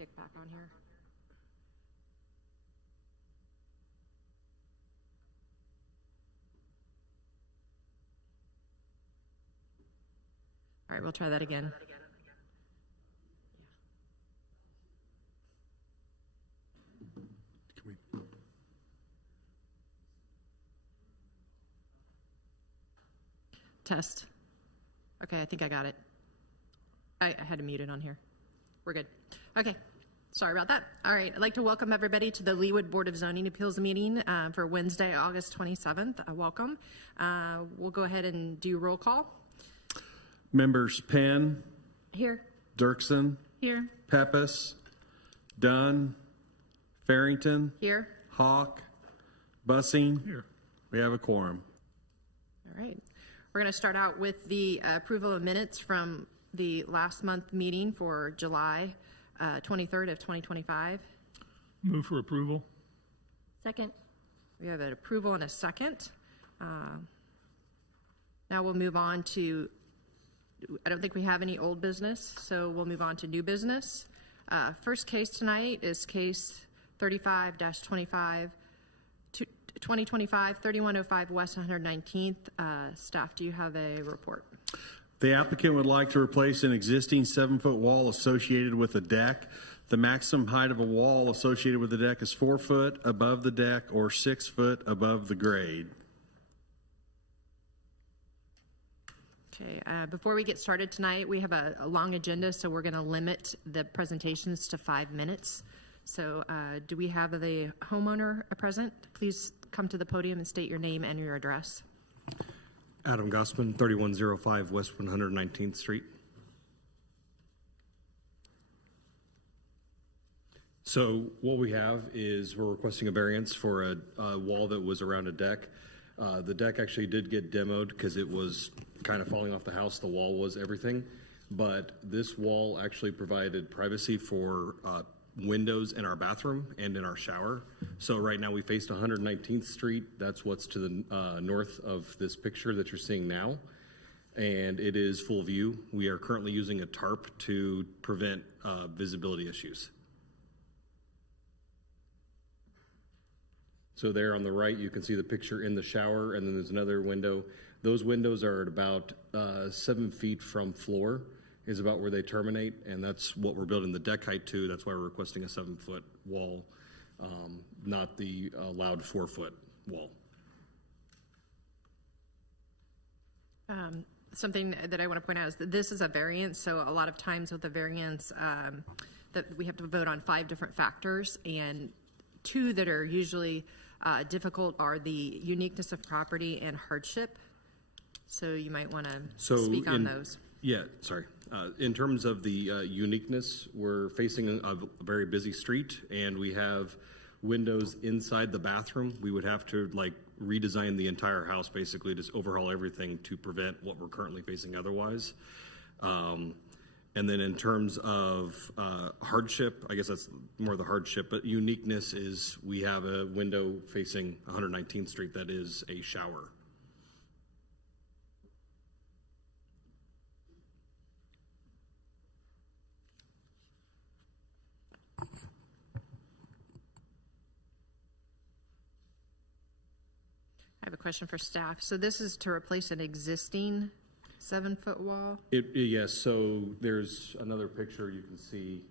kick back on here. All right, we'll try that again. Test. Okay, I think I got it. I had to mute it on here. We're good. Okay, sorry about that. All right, I'd like to welcome everybody to the Leawood Board of Zoning Appeals meeting for Wednesday, August 27th. Welcome. We'll go ahead and do roll call. Members Penn, Here. Dirksen, Here. Pepis, Dunn, Farrington, Here. Hawk, Bussing. Here. We have a quorum. All right. We're going to start out with the approval of minutes from the last month meeting for July 23rd of 2025. Move for approval. Second. We have an approval and a second. Now we'll move on to, I don't think we have any old business, so we'll move on to new business. First case tonight is case 35-25, 2025, 3105 West 119th. Staff, do you have a report? The applicant would like to replace an existing 7-foot wall associated with a deck. The maximum height of a wall associated with the deck is 4 foot above the deck or 6 foot above the grade. Okay, before we get started tonight, we have a long agenda, so we're going to limit the presentations to 5 minutes. So do we have the homeowner present? Please come to the podium and state your name and your address. Adam Gossman, 3105 West 119th Street. So what we have is we're requesting a variance for a wall that was around a deck. The deck actually did get demoed because it was kind of falling off the house. The wall was everything. But this wall actually provided privacy for windows in our bathroom and in our shower. So right now we face 119th Street. That's what's to the north of this picture that you're seeing now. And it is full view. We are currently using a tarp to prevent visibility issues. So there on the right, you can see the picture in the shower, and then there's another window. Those windows are at about 7 feet from floor is about where they terminate, and that's what we're building the deck height to. That's why we're requesting a 7-foot wall, not the allowed 4-foot wall. Something that I want to point out is that this is a variance, so a lot of times with the variance that we have to vote on 5 different factors, and 2 that are usually difficult are the uniqueness of property and hardship. So you might want to speak on those. Yeah, sorry. In terms of the uniqueness, we're facing a very busy street, and we have windows inside the bathroom. We would have to redesign the entire house, basically just overhaul everything to prevent what we're currently facing otherwise. And then in terms of hardship, I guess that's more the hardship, but uniqueness is we have a window facing 119th Street that is a shower. I have a question for staff. So this is to replace an existing 7-foot wall? Yes, so there's another picture you can see.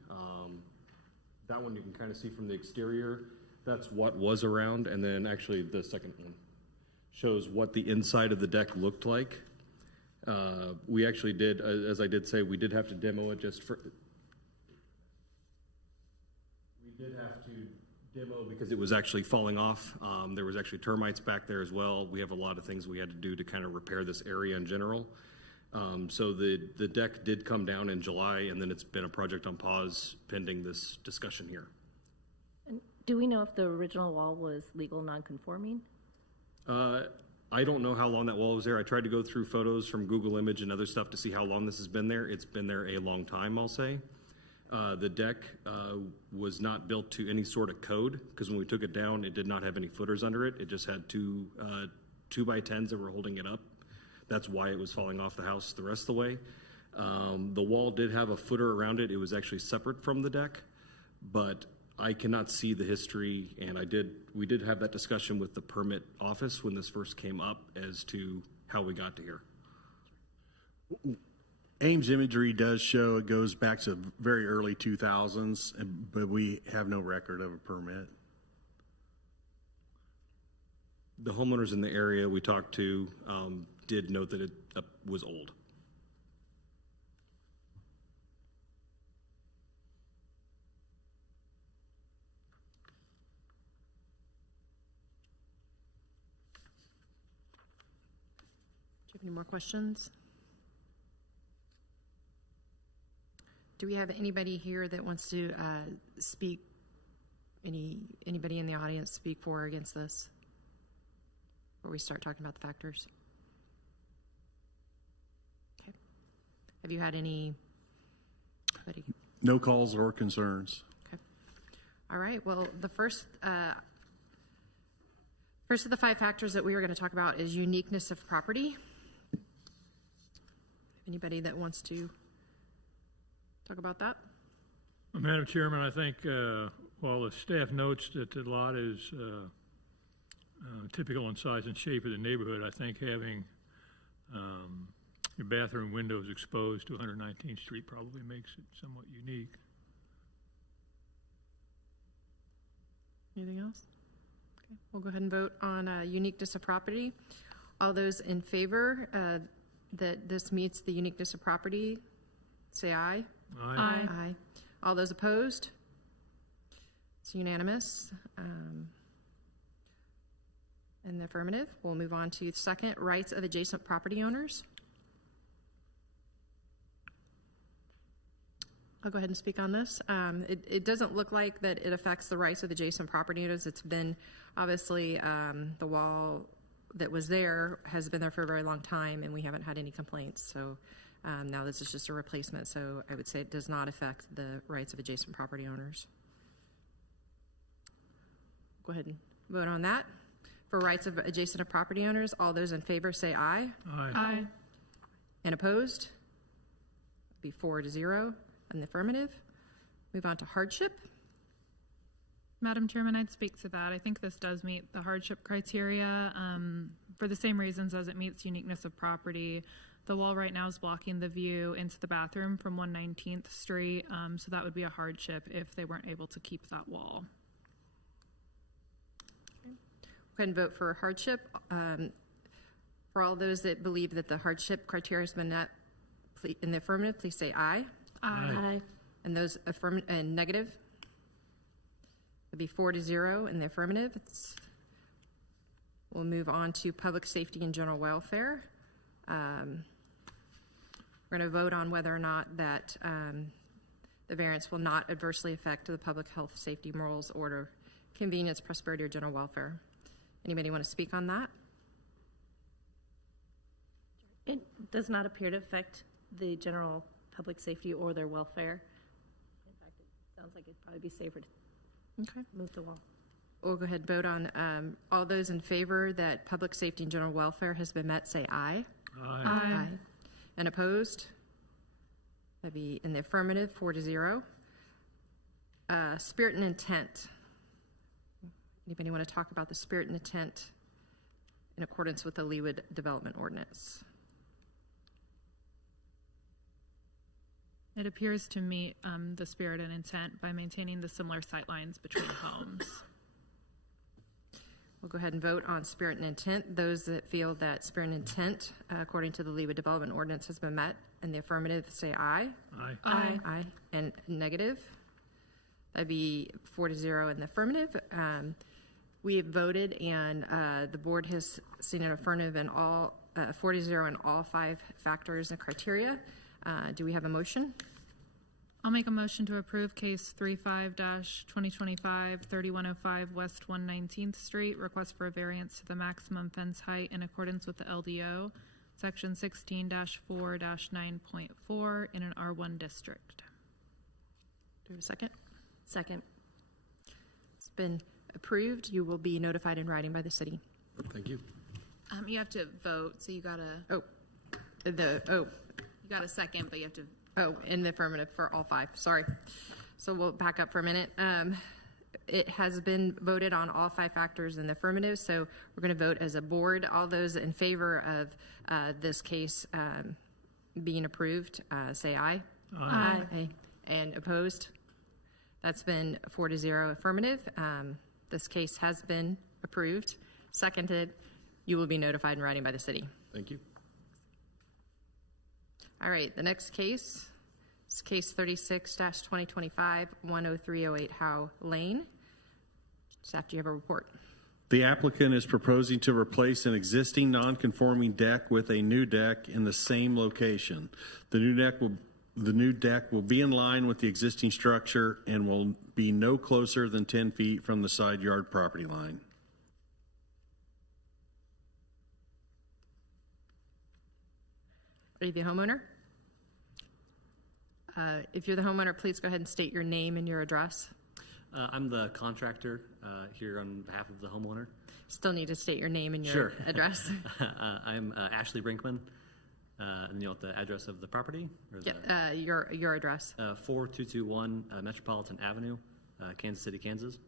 That one you can kind of see from the exterior. That's what was around, and then actually the second one shows what the inside of the deck looked like. We actually did, as I did say, we did have to demo it just for... We did have to demo because it was actually falling off. There was actually termites back there as well. We have a lot of things we had to do to kind of repair this area in general. So the deck did come down in July, and then it's been a project on pause pending this discussion here. And do we know if the original wall was legal non-conforming? I don't know how long that wall was there. I tried to go through photos from Google Image and other stuff to see how long this has been there. It's been there a long time, I'll say. The deck was not built to any sort of code, because when we took it down, it did not have any footers under it. It just had two 2x10s that were holding it up. That's why it was falling off the house the rest of the way. The wall did have a footer around it. It was actually separate from the deck. but I cannot see the history, and we did have that discussion with the permit office when this first came up as to how we got to here. Ames imagery does show it goes back to very early 2000s, but we have no record of a permit. The homeowners in the area we talked to did note that it was old. Do you have any more questions? Do we have anybody here that wants to speak? Anybody in the audience speak for or against this? Before we start talking about the factors. Okay. Have you had anybody? No calls or concerns. Okay. All right. Well, the first of the 5 factors that we are going to talk about is uniqueness of property. Anybody that wants to talk about that? Madam Chairman, I think while the staff notes that the lot is typical in size and shape of the neighborhood, I think having your bathroom windows exposed to 119th Street probably makes it somewhat unique. Anything else? Okay, we'll go ahead and vote on uniqueness of property. All those in favor that this meets the uniqueness of property, say aye. Aye. Aye. All those opposed? It's unanimous. In the affirmative, we'll move on to second, rights of adjacent property owners. I'll go ahead and speak on this. It doesn't look like that it affects the rights of adjacent property owners. It's been, obviously, the wall that was there has been there for a very long time, and we haven't had any complaints. So now this is just a replacement. So I would say it does not affect the rights of adjacent property owners. Go ahead and vote on that. For rights of adjacent property owners, all those in favor say aye. Aye. Aye. And opposed? Be 4-0 in the affirmative. Move on to hardship. Madam Chairman, I'd speak to that. I think this does meet the hardship criteria for the same reasons as it meets uniqueness of property. The wall right now is blocking the view into the bathroom from 119th Street, so that would be a hardship if they weren't able to keep that wall. Go ahead and vote for hardship. For all those that believe that the hardship criteria has been met in the affirmative, please say aye. Aye. And those and negative? It'd be 4-0 in the affirmative. We'll move on to public safety and general welfare. We're going to vote on whether or not that the variance will not adversely affect the public health, safety, morals, order, convenience, prosperity, or general welfare. Anybody want to speak on that? It does not appear to affect the general public safety or their welfare. In fact, it sounds like it'd probably be safer to move the wall. We'll go ahead and vote on all those in favor that public safety and general welfare has been met, say aye. Aye. Aye. And opposed? That'd be in the affirmative, 4-0. Spirit and intent. Anybody want to talk about the spirit and intent in accordance with the Leawood Development Ordinance? It appears to meet the spirit and intent by maintaining the similar sightlines between homes. We'll go ahead and vote on spirit and intent. Those that feel that spirit and intent, according to the Leawood Development Ordinance, has been met in the affirmative, say aye. Aye. Aye. Aye. And negative? That'd be 4-0 in the affirmative. We have voted, and the board has seen an affirmative in all 4-0 in all 5 factors and criteria. Do we have a motion? I'll make a motion to approve case 35-2025, 3105 West 119th Street, request for a variance to the maximum fence height in accordance with the LDO, section 16-4-9.4 in an R1 district. Do we have a second? Second. It's been approved. You will be notified in writing by the city. Thank you. You have to vote, so you gotta You you got a second, but you have to. in the affirmative for all 5. Sorry. So we'll back up for a minute. It has been voted on all 5 factors in the affirmative, so we're going to vote as a board. All those in favor of this case being approved, say aye. Aye. And opposed? That's been 4-0 affirmative. This case has been approved, seconded. You will be notified in writing by the city. Thank you. All right, the next case is case 36-2025, 10308 Howe Lane. Staff, do you have a report? The applicant is proposing to replace an existing non-conforming deck with a new deck in the same location. The new deck will be in line with the existing structure and will be no closer than 10 feet from the side yard property line. Are you the homeowner? If you're the homeowner, please go ahead and state your name and your address. I'm the contractor here on behalf of the homeowner. Still need to state your name and your Sure. address. I'm Ashley Brinkman. And you want the address of the property? Or Yeah, your address. 4221 Metropolitan Avenue, Kansas City, Kansas.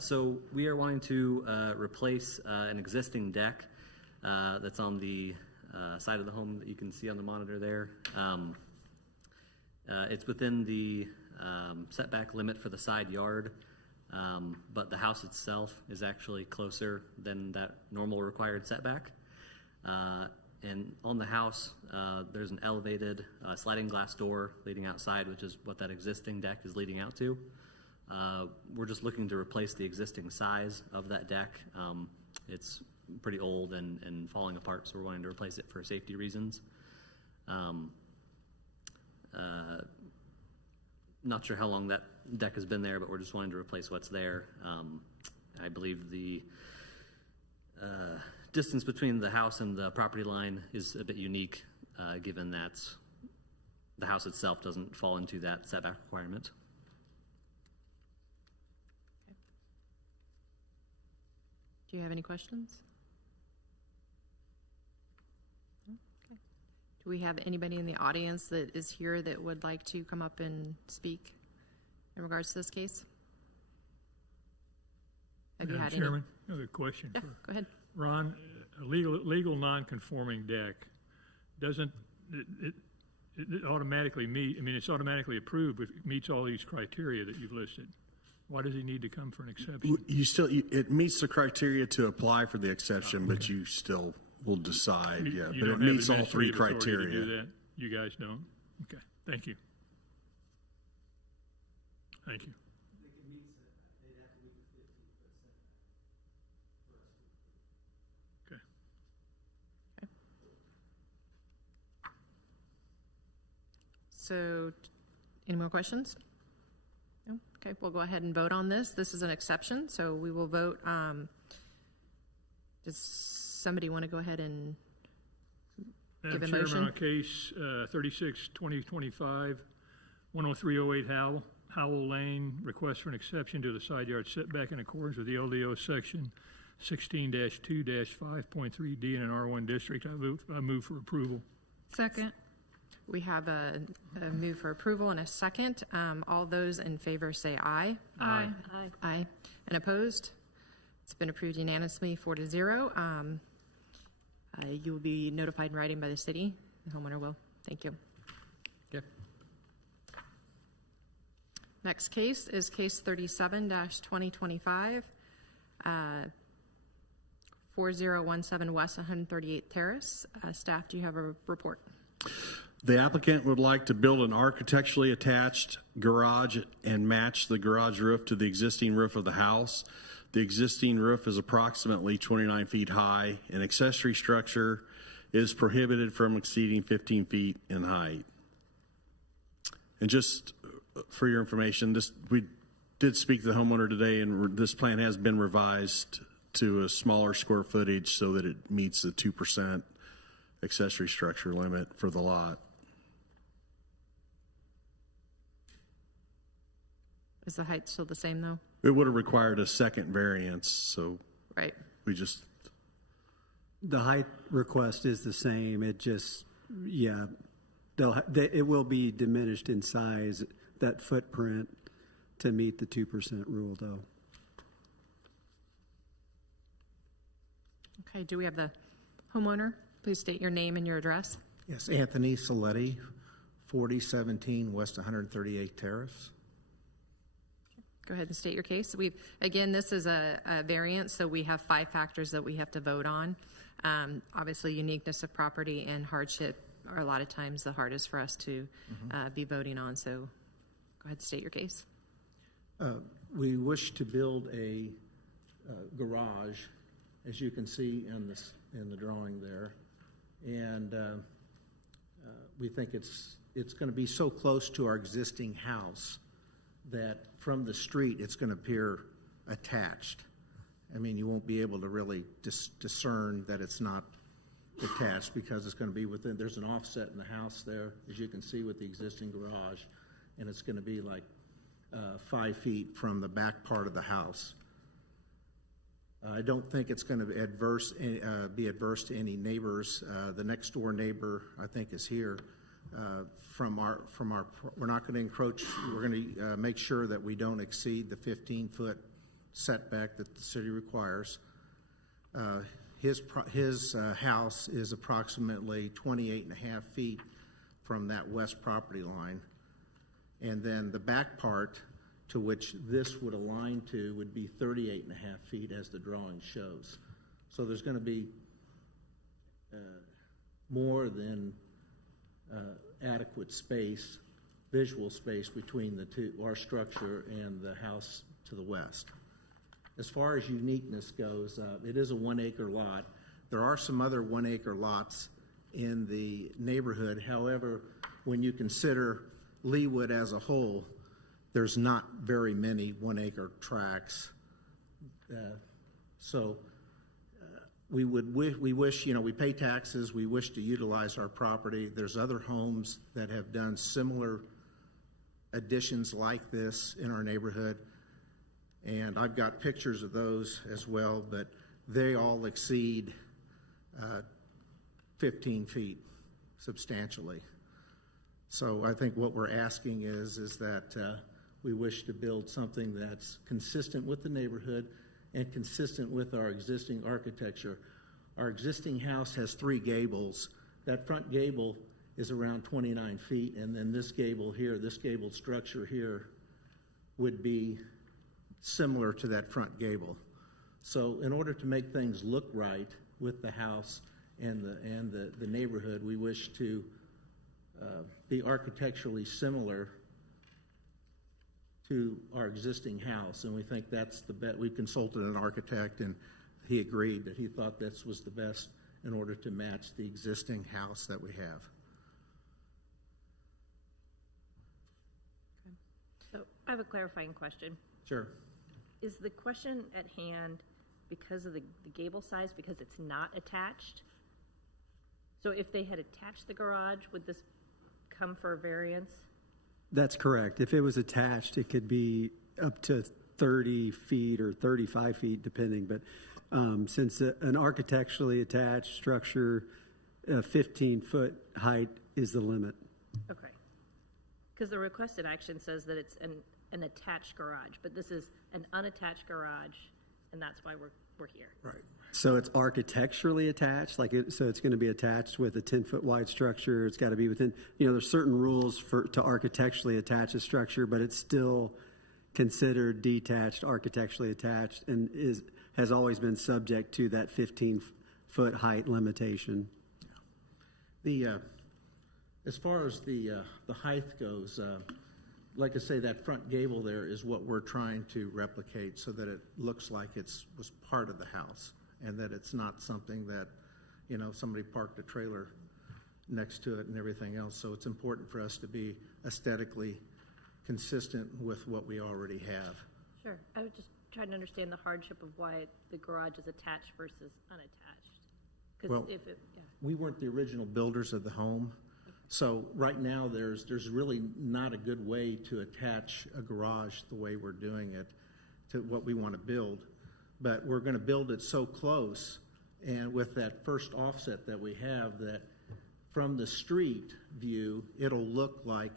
So we are wanting to replace an existing deck that's on the side of the home that you can see on the monitor there. It's within the setback limit for the side yard, but the house itself is actually closer than that normal required setback. And on the house, there's an elevated sliding glass door leading outside, which is what that existing deck is leading out to. We're just looking to replace the existing size of that deck. It's pretty old and falling apart, so we're wanting to replace it for safety reasons. Not sure how long that deck has been there, but we're just wanting to replace what's there. I believe the distance between the house and the property line is a bit unique, given that the house itself doesn't fall into that setback requirement. Do you have any questions? Okay. Do we have anybody in the audience that is here that would like to come up and speak in regards to this case? Have you Madam had any? Chairman, I have a question Yeah, for go ahead. Ron. A legal non-conforming deck, doesn't it automatically meet, I mean, it's automatically approved if it meets all these criteria that you've listed. Why does he need to come for an exception? It meets the criteria to apply for the exception, but you still will decide, You but it don't have meets all 3 administrative authority to do criteria. that? You guys don't? Okay, thank you. Thank you. Okay. So, any more questions? No? Okay, we'll go ahead and vote on this. This is an exception, so we will vote. Does somebody want to go ahead and give a Madam Chairman, motion? on case 36-2025, 10308 Howell Lane, request for an exception to the side yard setback in accordance with the LDO section 16-2-5.3D in an R1 district. I move for approval. Second. We have a move for approval and a second. All those in favor say aye. Aye. Aye. Aye. And opposed? It's been approved unanimously, 4-0. You will be notified in writing by the city. The homeowner will. Thank you. Okay. Next case is case 37-2025, 4017 West 138th Terrace. Staff, do you have a report? The applicant would like to build an architecturally attached garage and match the garage roof to the existing roof of the house. The existing roof is approximately 29 feet high. An accessory structure is prohibited from exceeding 15 feet in height. And just for your information, we did speak to the homeowner today, and this plan has been revised to a smaller square footage so that it meets the 2% accessory structure limit for the lot. Is the height still the same, though? It would have required a second variance, so Right. we just, The height request is the same, it just, yeah, it will be diminished in size, that footprint, to meet the 2% rule, though. Okay, do we have the homeowner? Please state your name and your address. Yes, Anthony Saletti, 4017 West 138th Terrace. Go ahead and state your case. Again, this is a variance, so we have 5 factors that we have to vote on. Obviously, uniqueness of property and hardship are a lot of times the hardest for us to be voting on, so go ahead and state your case. We wish to build a garage, as you can see in the drawing there, and we think it's going to be so close to our existing house that from the street it's going to appear attached. I mean, you won't be able to really discern that it's not attached because it's going to be within. There's an offset in the house there, as you can see with the existing garage, and it's going to be like 5 feet from the back part of the house. I don't think it's going to be adverse to any neighbors. The next door neighbor, I think, is here. We're not going to encroach. We're going to make sure that we don't exceed the 15-foot setback that the city requires. His house is approximately 28 and a half feet from that west property line. And then the back part to which this would align to would be 38 and a half feet as the drawing shows. So there's going to be more than adequate space, visual space between the two, our structure and the house to the west. As far as uniqueness goes, it is a 1 acre lot. There are some other 1 acre lots in the neighborhood. However, when you consider Leawood as a whole, there's not very many 1 acre tracts. We wish, we pay taxes, we wish to utilize our property. There's other homes that have done similar additions like this in our neighborhood. And I've got pictures of those as well, but they all exceed 15 feet substantially. So I think what we're asking is that we wish to build something that's consistent with the neighborhood and consistent with our existing architecture. Our existing house has 3 gables. That front gable is around 29 feet, and then this gable here, this gabled structure here, would be similar to that front gable. So in order to make things look right with the house and the neighborhood, we wish to be architecturally similar to our existing house, and we think that's the best. We consulted an architect, and he agreed that he thought this was the best in order to match the existing house that we have. So I have a clarifying question. Sure. Is the question at hand because of the gable size, because it's not attached? So if they had attached the garage, would this come for a variance? That's correct. If it was attached, it could be up to 30 feet or 35 feet, depending. But since an architecturally attached structure, 15-foot height is the limit. Okay. Because the requested action says that it's an attached garage, but this is an unattached garage, and that's why we're here. Right. So it's architecturally attached, so it's going to be attached with a 10-foot wide structure. It's got to be within, there's certain rules to architecturally attach a structure, but it's still considered detached, architecturally attached, and has always been subject to that 15-foot height limitation. As far as the height goes, like I say, that front gable there is what we're trying to replicate so that it looks like was part of the house, and that it's not something that, somebody parked a trailer next to it and everything else. So it's important for us to be aesthetically consistent with what we already have. Sure. I was just trying to understand the hardship of why the garage is attached versus unattached. Well, we weren't the original builders of the home. So right now there's really not a good way to attach a garage the way we're doing it to what we want to build. But we're going to build it so close, and with that first offset that we have, that from the street view, it'll look like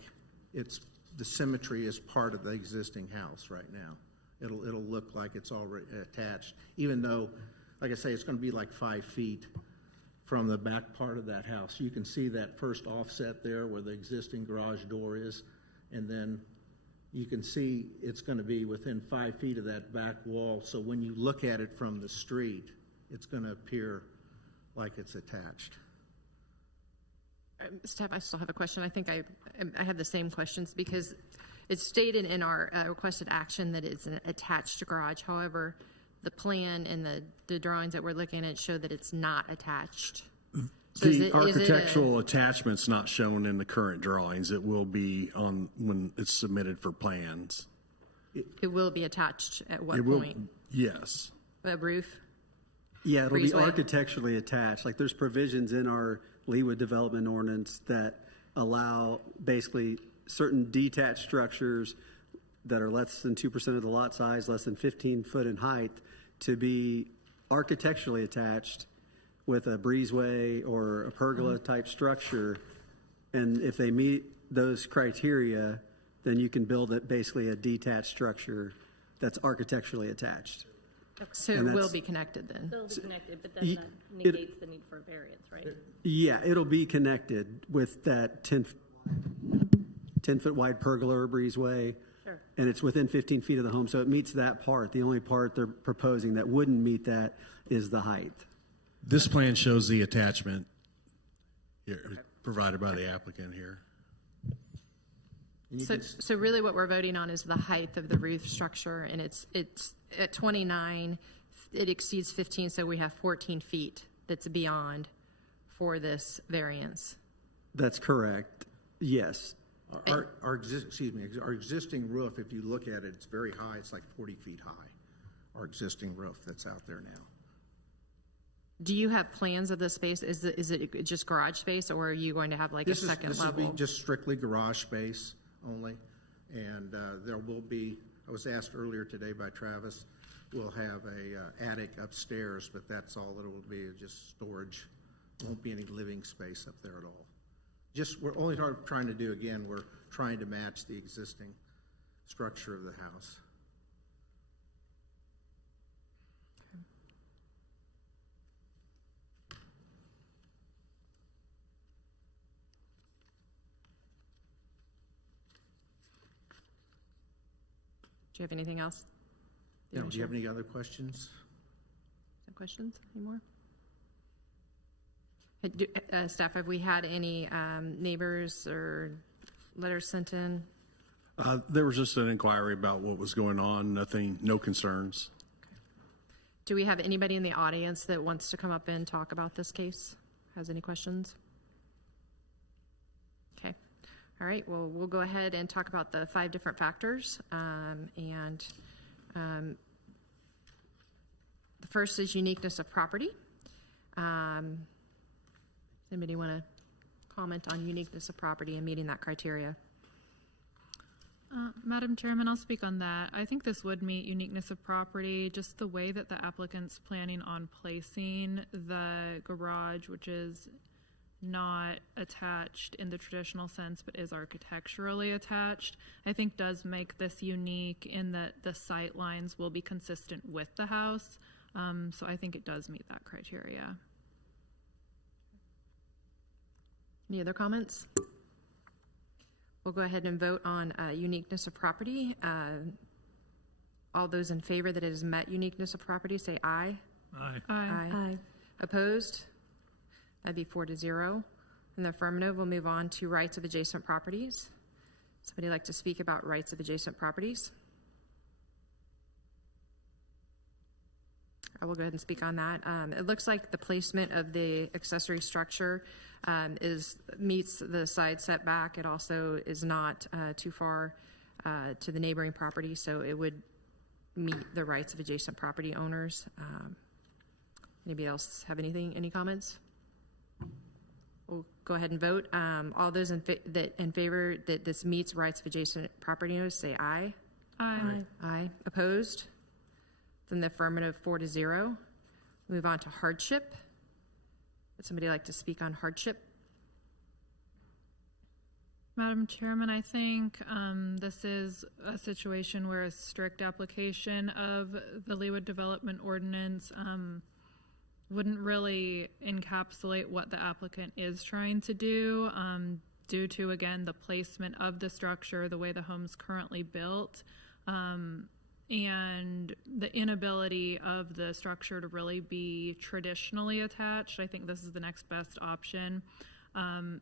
the symmetry is part of the existing house right now. It'll look like it's already attached, even though, like I say, it's going to be like 5 feet from the back part of that house. You can see that first offset there where the existing garage door is, and then you can see it's going to be within 5 feet of that back wall. So when you look at it from the street, it's going to appear like it's attached. Steph, I still have a question. I think I have the same questions because it's stated in our requested action that it's an attached garage. However, the plan and the drawings that we're looking at show that it's not attached. So The architectural attachment's not shown in the current drawings. It will be on when it's submitted for plans. It will be attached at what It will, point? yes. The roof? Yeah, it'll be Breezeway. architecturally attached. Like there's provisions in our Leawood Development Ordinance that allow basically certain detached structures that are less than 2% of the lot size, less than 15 foot in height, to be architecturally attached with a breezeway or a pergola type structure. And if they meet those criteria, then you can build it basically a detached structure that's architecturally attached. So And it will that's- be connected then? Still be connected, but Ye- then that negates the need for a variance, right? Yeah, it'll be connected with that 10-foot wide pergola or breezeway. Sure. And it's within 15 feet of the home, so it meets that part. The only part they're proposing that wouldn't meet that is the height. This plan shows the attachment here, provided by the applicant here. So really what we're voting on is the height of the roof structure, and it's at 29, it exceeds 15, so we have 14 feet that's beyond for this variance. That's correct. Yes. Our existing roof, if you look at it, it's very high. It's like 40 feet high. Our existing roof that's out there now. Do you have plans of the space? Is it just garage space, or are you going to have like a second This will level? be just strictly garage space only. And there will be, I was asked earlier today by Travis, we'll have a attic upstairs, but that's all it will be, just storage. Won't be any living space up there at all. We're only trying to do, again, we're trying to match the existing structure of the house. Do you have anything else? Do you have any other questions? No questions anymore? Staff, have we had any neighbors or letters sent in? There was just an inquiry about what was going on, no concerns. Do we have anybody in the audience that wants to come up and talk about this case? Has any questions? Okay. All right, well, we'll go ahead and talk about the 5 different factors. The first is uniqueness of property. Anybody want to comment on uniqueness of property and meeting that criteria? Madam Chairman, I'll speak on that. I think this would meet uniqueness of property, just the way that the applicant's planning on placing the garage, which is not attached in the traditional sense, but is architecturally attached, I think does make this unique in that the sight lines will be consistent with the house. So I think it does meet that criteria. Any other comments? We'll go ahead and vote on uniqueness of property. All those in favor that it has met uniqueness of property, say aye. Aye. Aye. Opposed? That'd be 4-0. In the affirmative, we'll move on to rights of adjacent properties. Somebody like to speak about rights of adjacent properties? I will go ahead and speak on that. It looks like the placement of the accessory structure meets the side setback. It also is not too far to the neighboring property, so it would meet the rights of adjacent property owners. Anybody else have any comments? We'll go ahead and vote. All those in favor that this meets rights of adjacent property owners, say aye. Aye. Aye. Opposed? Then the affirmative, 4-0. Move on to hardship. Would somebody like to speak on hardship? Madam Chairman, I think this is a situation where a strict application of the Leawood Development Ordinance wouldn't really encapsulate what the applicant is trying to do due to, again, the placement of the structure, the way the home's currently built, and the inability of the structure to really be traditionally attached. I think this is the next best option.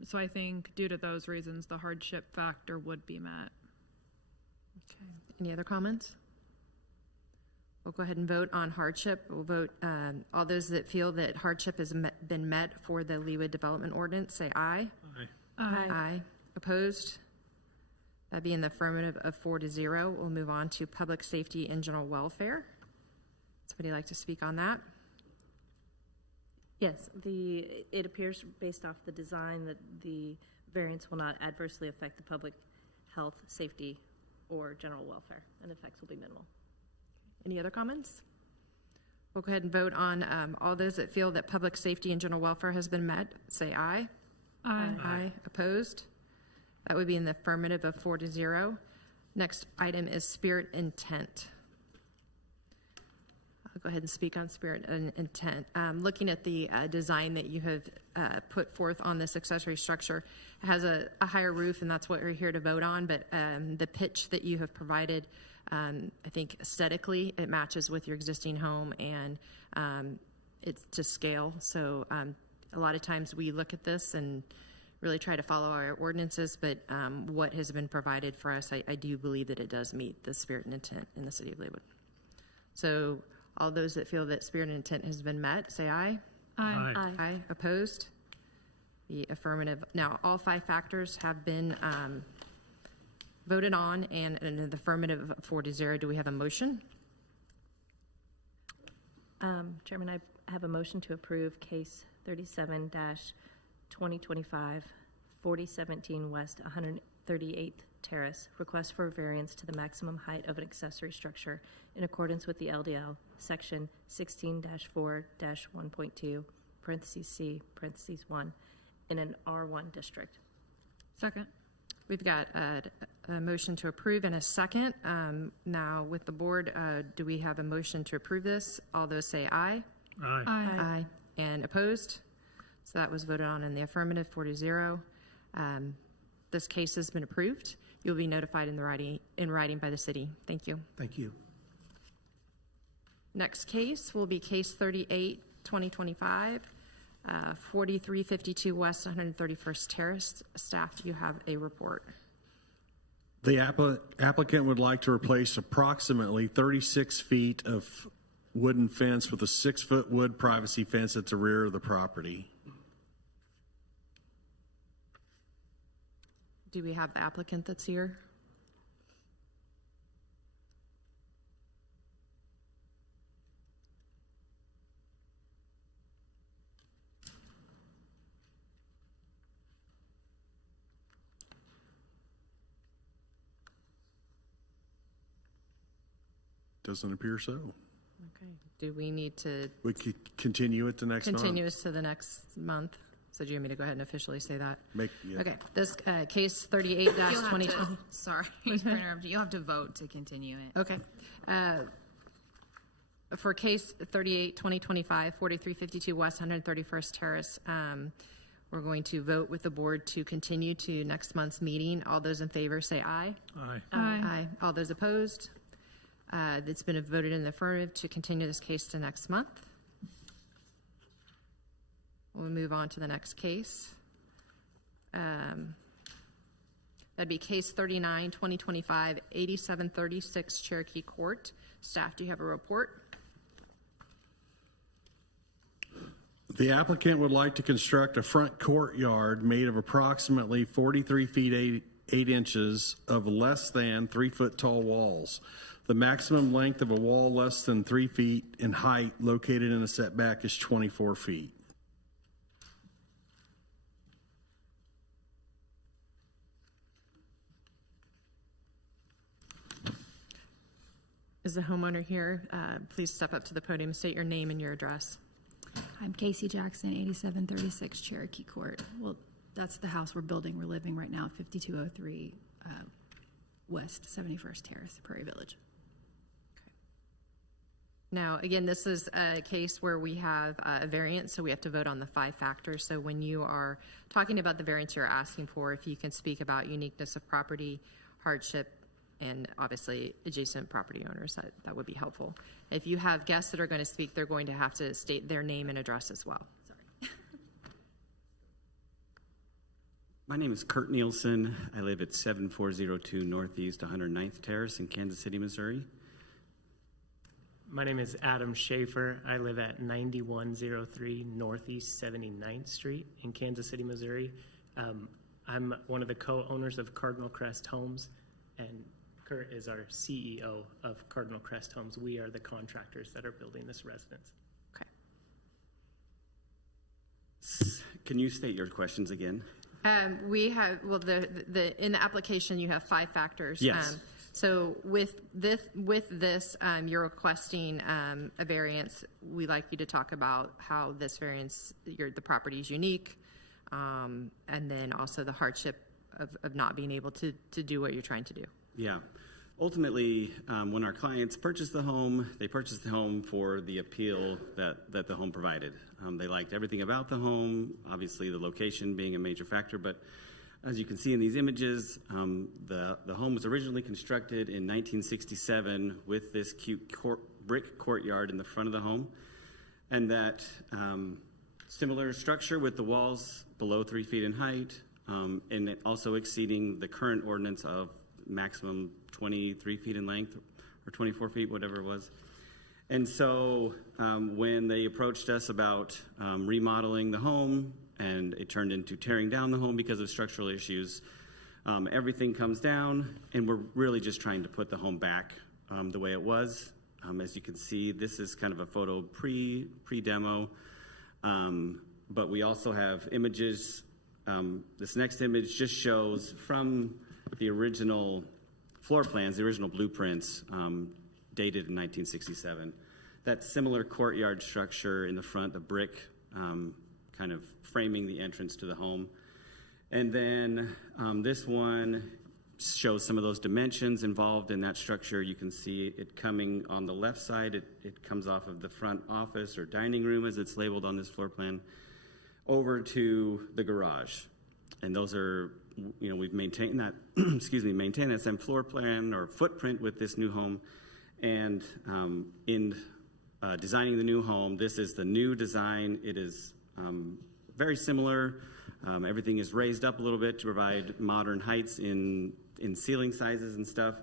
So I think due to those reasons, the hardship factor would be met. Okay. Any other comments? We'll go ahead and vote on hardship. We'll vote, all those that feel that hardship has been met for the Leawood Development Ordinance, say aye. Aye. Aye. Aye. Opposed? That'd be in the affirmative of 4-0. We'll move on to public safety and general welfare. Somebody like to speak on that? Yes, it appears based off the design that the variance will not adversely affect the public health, safety, or general welfare, and the effects will be minimal. Any other comments? We'll go ahead and vote on all those that feel that public safety and general welfare has been met, say aye. Aye. Aye. Opposed? That would be in the affirmative of 4-0. Next item is spirit intent. I'll go ahead and speak on spirit and intent. Looking at the design that you have put forth on this accessory structure, it has a higher roof, and that's what we're here to vote on, but the pitch that you have provided, I think aesthetically, it matches with your existing home, and it's to scale. So a lot of times we look at this and really try to follow our ordinances, but what has been provided for us, I do believe that it does meet the spirit and intent in the city of Leawood. So all those that feel that spirit and intent has been met, say aye. Aye. Aye. Aye. Opposed? The affirmative. Now, all 5 factors have been voted on, and an affirmative of 4-0. Do we have a motion? Chairman, I have a motion to approve case 37-2025, 4017 West 138th Terrace, request for a variance to the maximum height of an accessory structure in accordance with the LDL, section 16-4-1.2, parentheses C, parentheses 1, in an R1 district. Second. We've got a motion to approve and a second. Now, with the board, do we have a motion to approve this? All those say aye. Aye. Aye. Aye. And opposed? So that was voted on in the affirmative, 4-0. This case has been approved. You'll be notified in writing by the city. Thank you. Thank you. Next case will be case 38-2025, 4352 West 131st Terrace. Staff, do you have a report? The applicant would like to replace approximately 36 feet of wooden fence with a 6-foot wood privacy fence at the rear of the property. Do we have the applicant that's here? Doesn't appear so. Okay. Do we need to We could continue it to next month. continue this to the next month? So do you want me to go ahead and officially say that? Yeah. Okay. This case You'll have 38-2020. to, sorry for interrupting. You'll have to vote to continue it. Okay. For case 38-2025, 4352 West 131st Terrace, we're going to vote with the board to continue to next month's meeting. All those in favor say aye. Aye. Aye. All those opposed? It's been voted in the affirmative to continue this case to next month. We'll move on to the next case. That'd be case 39-2025, 8736 Cherokee Court. Staff, do you have a report? The applicant would like to construct a front courtyard made of approximately 43 feet 8 inches of less than 3 foot tall walls. The maximum length of a wall less than 3 feet in height located in a setback is 24 feet. Is the homeowner here? Please step up to the podium, state your name and your address. I'm Casey Jackson, 8736 Cherokee Court. Well, That's the house we're building. We're living right now, 5203 West 71st Terrace, Prairie Village. Now, again, this is a case where we have a variance, so we have to vote on the 5 factors. So when you are talking about the variance you're asking for, if you can speak about uniqueness of property, hardship, and obviously adjacent property owners, that would be helpful. If you have guests that are going to speak, they're going to have to state their name and address as well. Sorry. My name is Kurt Nielsen. I live at 7402 Northeast 109th Terrace in Kansas City, Missouri. My name is Adam Schaefer. I live at 9103 Northeast 79th Street in Kansas City, Missouri. I'm one of the co-owners of Cardinal Crest Homes, and Kurt is our CEO of Cardinal Crest Homes. We are the contractors that are building this residence. Okay. Can you state your questions again? We have, well, in the application, you have 5 factors. Yes. So with this, you're requesting a variance. We'd like you to talk about how this variance, the property is unique, and then also the hardship of not being able to do what you're trying to do. Yeah. Ultimately, when our clients purchased the home, they purchased the home for the appeal that the home provided. They liked everything about the home, obviously the location being a major factor, but as you can see in these images, the home was originally constructed in 1967 with this cute brick courtyard in the front of the home, and that similar structure with the walls below 3 feet in height, and it also exceeding the current ordinance of maximum 23 feet in length, or 24 feet, whatever it was. And so when they approached us about remodeling the home, and it turned into tearing down the home because of structural issues, everything comes down, and we're really just trying to put the home back the way it was. As you can see, this is kind of a photo pre-demo, but we also have images. This next image just shows from the original floor plans, the original blueprints, dated in 1967. That similar courtyard structure in the front, the brick kind of framing the entrance to the home. And then this one shows some of those dimensions involved in that structure. You can see it coming on the left side. It comes off of the front office or dining room, as it's labeled on this floor plan, over to the garage. And those are, we've maintained that, maintained that same floor plan or footprint with this new home. And in designing the new home, this is the new design. It is very similar. Everything is raised up a little bit to provide modern heights in ceiling sizes and stuff.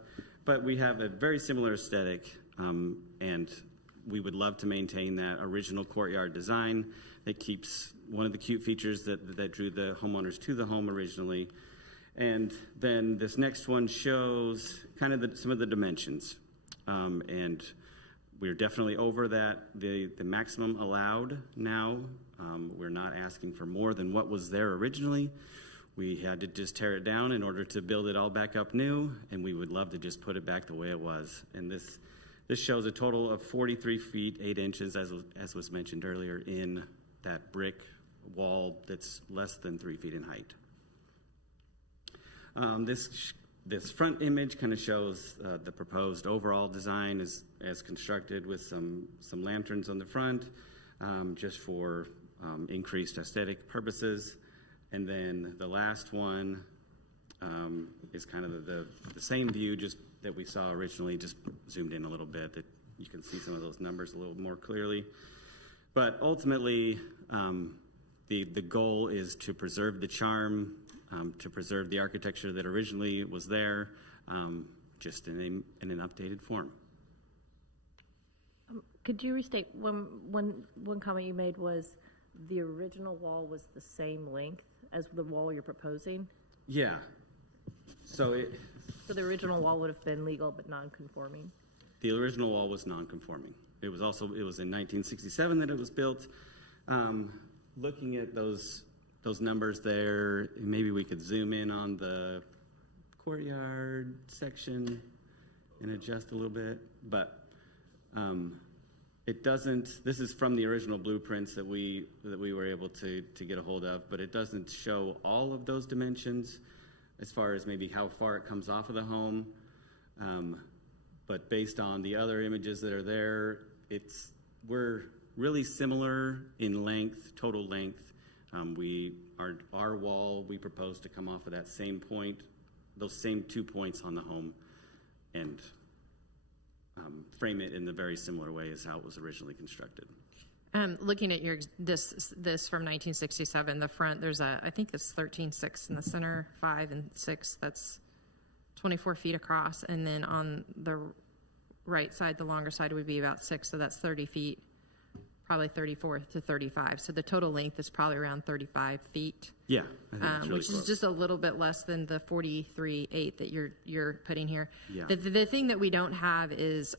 But we have a very similar aesthetic, and we would love to maintain that original courtyard design that keeps one of the cute features that drew the homeowners to the home originally. And then this next one shows kind of some of the dimensions. And we're definitely over that, the maximum allowed now. We're not asking for more than what was there originally. We had to just tear it down in order to build it all back up new, and we would love to just put it back the way it was. And this shows a total of 43 feet, 8 inches, as was mentioned earlier, in that brick wall that's less than 3 feet in height. This front image kind of shows the proposed overall design as constructed with some lanterns on the front, just for increased aesthetic purposes. And then the last one is kind of the same view just that we saw originally, just zoomed in a little bit, that you can see some of those numbers a little more clearly. But ultimately, the goal is to preserve the charm, to preserve the architecture that originally was there, just in an updated form. Could you restate, one comment you made was the original wall was the same length as the wall you're proposing? Yeah. So the original wall would have been legal but non-conforming? The original wall was non-conforming. It was in 1967 that it was built. Looking at those numbers there, maybe we could zoom in on the courtyard section and adjust a little bit. But It doesn't, this is from the original blueprints that we were able to get a hold of, but it doesn't show all of those dimensions as far as maybe how far it comes off of the home. But based on the other images that are there, we're really similar in length, total length. Our wall, we propose to come off of that same point, those same 2 points on the home, and frame it in the very similar way as how it was originally constructed. Looking at this from 1967, the front, there's I think it's 13.6 in the center, 5 and 6. That's 24 feet across, and then on the right side, the longer side would be about 6, so that's 30 feet, probably 34 to 35. So the total length is probably around 35 feet. Yeah, I think it's really which close. is just a little bit less than the 43.8 that you're putting here. Yeah. The thing that we don't have is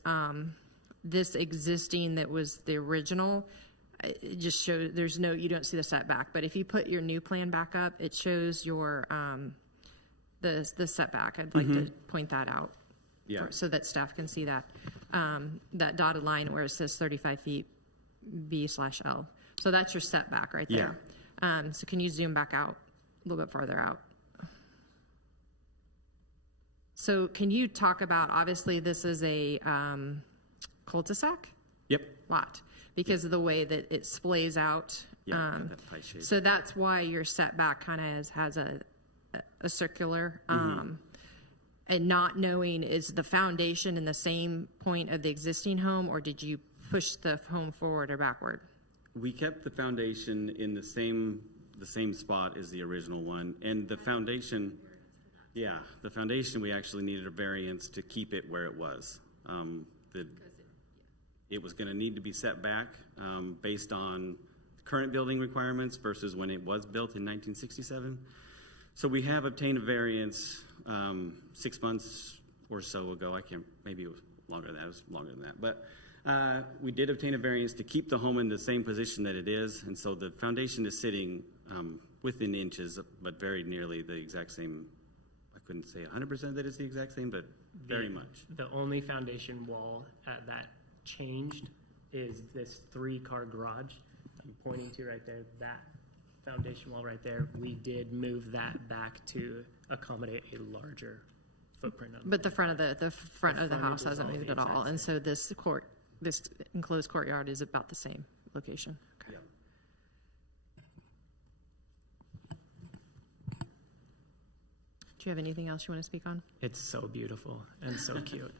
this existing that was the original. It just shows you don't see the setback. But if you put your new plan back up, it shows your the setback. I'd like to point that out. Yeah. So that staff can see that that dotted line where it says 35 feet B/L. So that's your setback right there. So can you zoom back out a little bit farther out? So can you talk about, obviously this is a cul-de-sac Yep. lot because of the way that it splays out. Yeah, that pie shape. So that's why your setback kind of has a circular, and not knowing, is the foundation in the same point of the existing home, or did you push the home forward or backward? We kept the foundation in the same spot as the original one, and the foundation, we actually needed a variance to keep it where it was. It was going to need to be set back based on current building requirements versus when it was built in 1967. So we have obtained a variance 6 months or so ago. Maybe it was longer than that. It was longer than that. But we did obtain a variance to keep the home in the same position that it is. And so the foundation is sitting within inches, but very nearly the exact same. I couldn't say 100% that it's the exact same, but very much. The only foundation wall that changed is this 3-car garage I'm pointing to right there. That foundation wall right there, we did move that back to accommodate a larger footprint. But the front of the front of the frontage house is hasn't all moved the at all, exact and so this enclosed courtyard is about the same location. Okay. Yeah. Do you have anything else you want to speak on? It's so beautiful and so cute.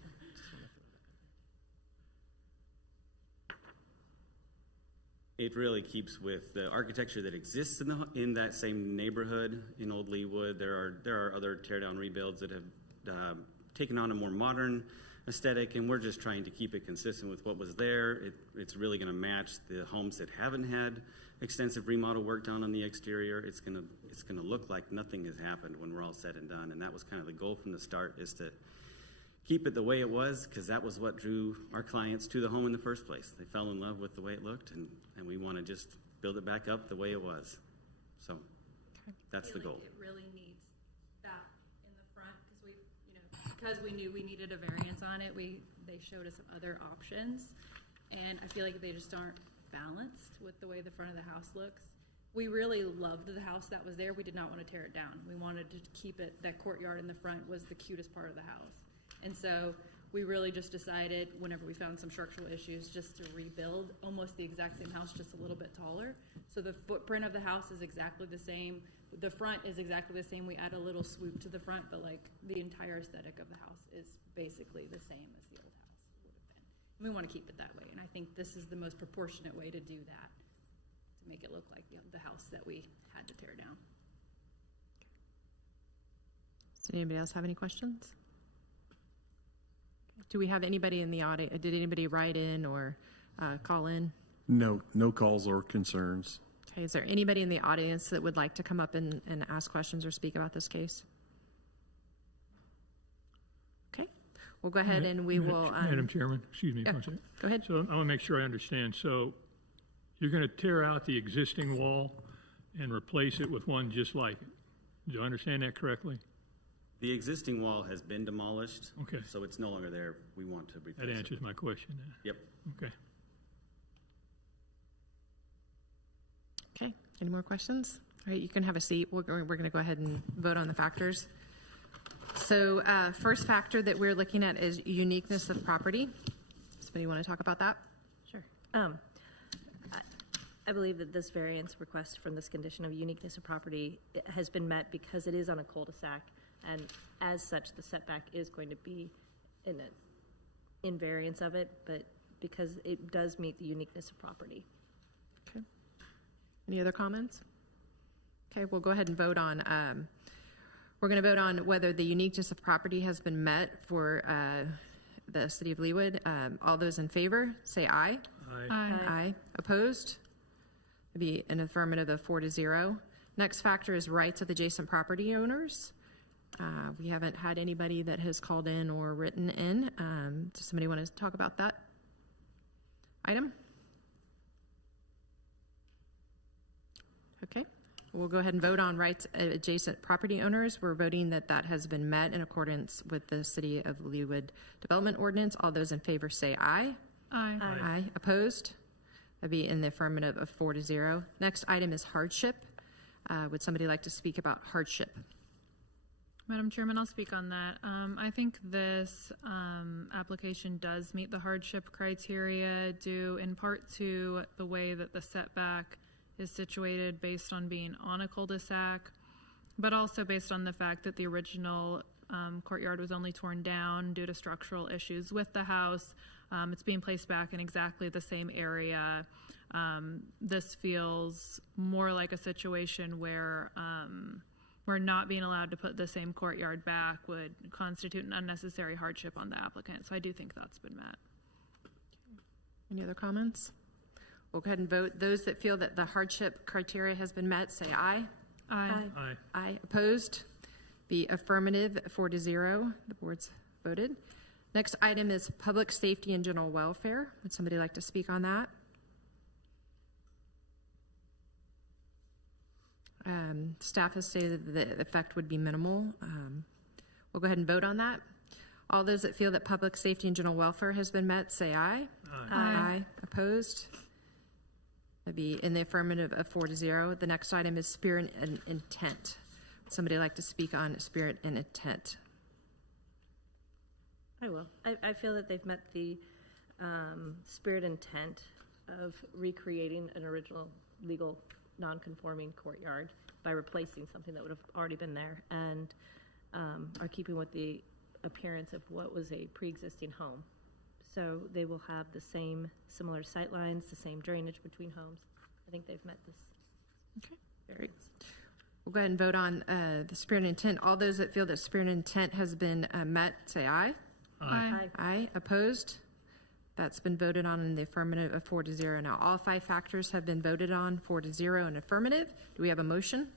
It really keeps with the architecture that exists in that same neighborhood in Old Leawood. There are other teardown rebuilds that have taken on a more modern aesthetic, and we're just trying to keep it consistent with what was there. It's really going to match the homes that haven't had extensive remodel work done on the exterior. It's going to look like nothing has happened when we're all said and done, and that was kind of the goal from the start, is to keep it the way it was, because that was what drew our clients to the home in the first place. They fell in love with the way it looked, and we want to just build it back up the way it was. So that's the goal. It really needs that in the front because we knew we needed a variance on it. They showed us some other options, and I feel like they just aren't balanced with the way the front of the house looks. We really loved the house that was there. We did not want to tear it down. We wanted to keep it. That courtyard in the front was the cutest part of the house. And so we really just decided, whenever we found some structural issues, just to rebuild almost the exact same house, just a little bit taller. So the footprint of the house is exactly the same. The front is exactly the same. We add a little swoop to the front, but like the entire aesthetic of the house is basically the same as the old house would have been. And we want to keep it that way. And I think this is the most proportionate way to do that, to make it look like the house that we had to tear down. Does anybody else have any questions? Do we have anybody in the audience? Did anybody write in or call in? No calls or concerns. Okay, is there anybody in the audience that would like to come up and ask questions or speak about this case? Okay, we'll go ahead and we will. Madam Chairman, excuse me. Yeah, one second. go ahead. So I want to make sure I understand. So you're going to tear out the existing wall and replace it with one just like it. Do I understand that correctly? The existing wall has been demolished, Okay. so it's no longer there. We want to replace That answers it. my question then. Yep. Okay. Okay, any more questions? All right, you can have a seat. We're going to go ahead and vote on the factors. So first factor that we're looking at is uniqueness of property. Somebody want to talk about that? Sure. I believe that this variance request from this condition of uniqueness of property has been met because it is on a cul-de-sac, and as such, the setback is going to be in variance of it, but because it does meet the uniqueness of property. Okay. Any other comments? Okay, we'll go ahead and vote on, we're going to vote on whether the uniqueness of property has been met for the city of Leawood. All those in favor, say aye. Aye. Aye. Opposed? It'd be an affirmative of 4-0. Next factor is rights of adjacent property owners. We haven't had anybody that has called in or written in. Does somebody want to talk about that item? Okay. We'll go ahead and vote on rights of adjacent property owners. We're voting that that has been met in accordance with the City of Leawood Development Ordinance. All those in favor say aye. Aye. Aye. Opposed? That'd be in the affirmative of 4-0. Next item is hardship. Would somebody like to speak about hardship? Madam Chairman, I'll speak on that. I think this application does meet the hardship criteria due in part to the way that the setback is situated based on being on a cul-de-sac, but also based on the fact that the original courtyard was only torn down due to structural issues with the house. It's being placed back in exactly the same area. This feels more like a situation where not being allowed to put the same courtyard back would constitute an unnecessary hardship on the applicant. So I do think that's been met. Any other comments? We'll go ahead and vote. Those that feel that the hardship criteria has been met, say aye. Aye. Aye. Aye. Opposed? Be affirmative, 4-0. The board's voted. Next item is public safety and general welfare. Would somebody like to speak on that? Staff has stated that the effect would be minimal. We'll go ahead and vote on that. All those that feel that public safety and general welfare has been met, say aye. Aye. Aye. Opposed? That'd be in the affirmative of 4-0. The next item is spirit and intent. Would somebody like to speak on spirit and intent? I will. I feel that they've met the spirit intent of recreating an original legal non-conforming courtyard by replacing something that would have already been there, and are keeping with the appearance of what was a pre-existing home. So they will have the same similar sight lines, the same drainage between homes. I think they've met this. Okay, great. We'll go ahead and vote on the spirit and intent. All those that feel that spirit and intent has been met, say aye. Aye. Aye. Opposed? That's been voted on in the affirmative of 4-0. Now, all 5 factors have been voted on 4-0 in affirmative. Do we have a motion?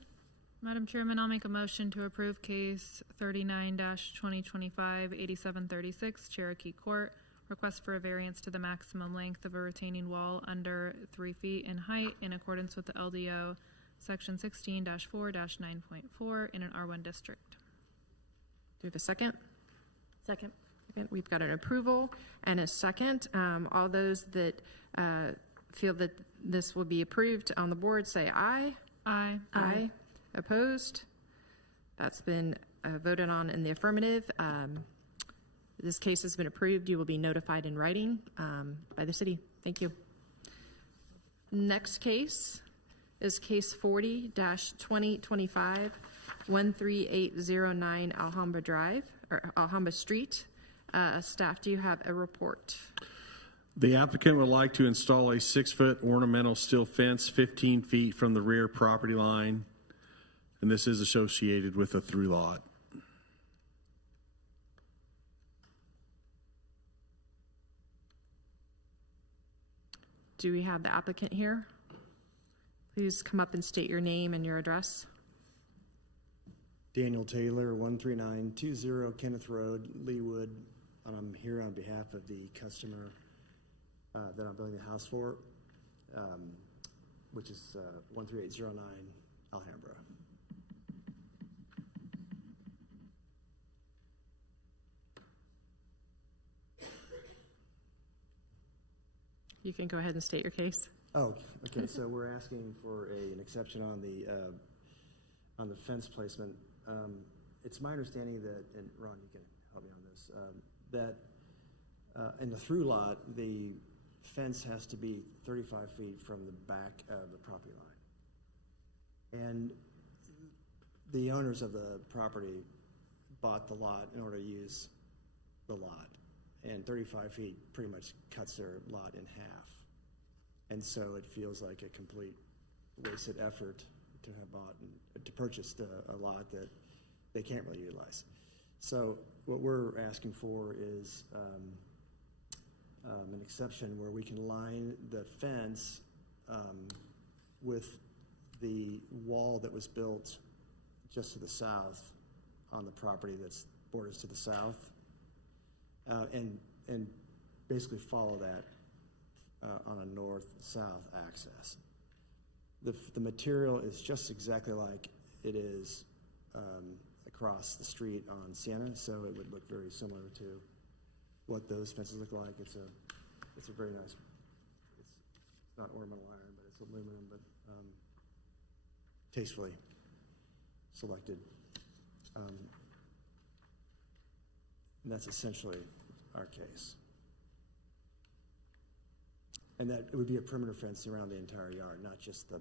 Madam Chairman, I'll make a motion to approve case 39-2025-8736 Cherokee Court. Request for a variance to the maximum length of a retaining wall under 3 feet in height in accordance with the LDO section 16-4-9.4 in an R1 district. Do we have a second? Second. We've got an approval and a second. All those that feel that this will be approved on the board, say aye. Aye. Aye. Opposed? That's been voted on in the affirmative. This case has been approved. You will be notified in writing by the city. Thank you. Next case is case 40-2025-13809 Alhambra Drive, or Alhambra Street. Staff, do you have a report? The applicant would like to install a 6-foot ornamental steel fence 15 feet from the rear property line, and this is associated with a through lot. Do we have the applicant here? Please come up and state your name and your address. Daniel Taylor, 13920 Kenneth Road, Leawood. I'm here on behalf of the customer that I'm building the house for, which is 13809 Alhambra. You can go ahead and state your case. Oh, okay, so we're asking for an exception on the fence placement. It's my understanding that, and Ron, you can help me on this, that in the through lot, the fence has to be 35 feet from the back of the property line. And the owners of the property bought the lot in order to use the lot. And 35 feet pretty much cuts their lot in half. And so it feels like a complete wasted effort to have bought and to purchase a lot that they can't really utilize. So what we're asking for is an exception where we can line the fence with the wall that was built just to the south on the property that's borders to the south, and basically follow that on a north-south access. The material is just exactly like it is across the street on Sienna, so it would look very similar to what those fences look like. It's a very nice. It's not ornamental iron, but it's aluminum, but tastefully selected. And that's essentially our case. And that it would be a perimeter fence around the entire yard, not just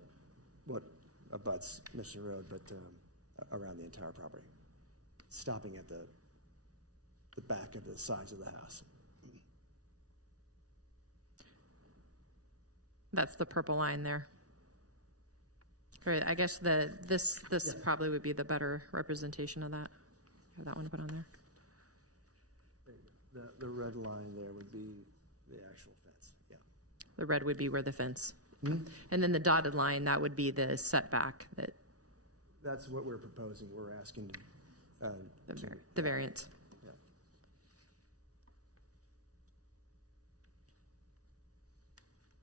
what abuts Mission Road, but around the entire property, stopping at the back of the sides of the house. That's the purple line there. Right, I guess this probably would be the better representation of that. Have that one to put on there. The red line there would be the actual fence, yeah. The red would be where the fence. Mm-hmm. And then the dotted line, that would be the setback that. That's what we're proposing. We're asking the variance. Yeah.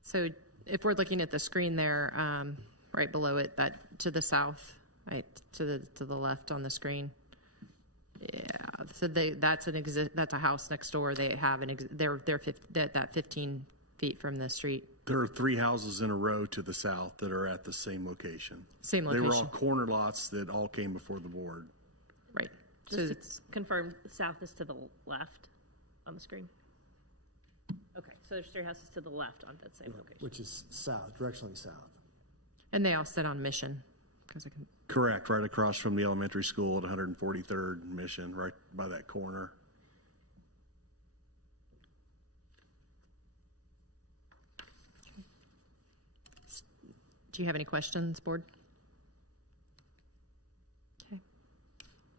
So if we're looking at the screen there, right below it, that to the south, right to the left on the screen. Yeah, so that's a house next door. They have they're that 15 feet from the street. There are 3 houses in a row to the south that are at the same location. Same location. They were all corner lots that all came before the board. Right. Just to confirm, the south is to the left on the screen? Okay, so there's 3 houses to the left on that same location. Which is south, directionally south. And they all sit on Mission. Correct, right across from the elementary school at 143rd Mission, right by that corner. Do you have any questions, board? Okay,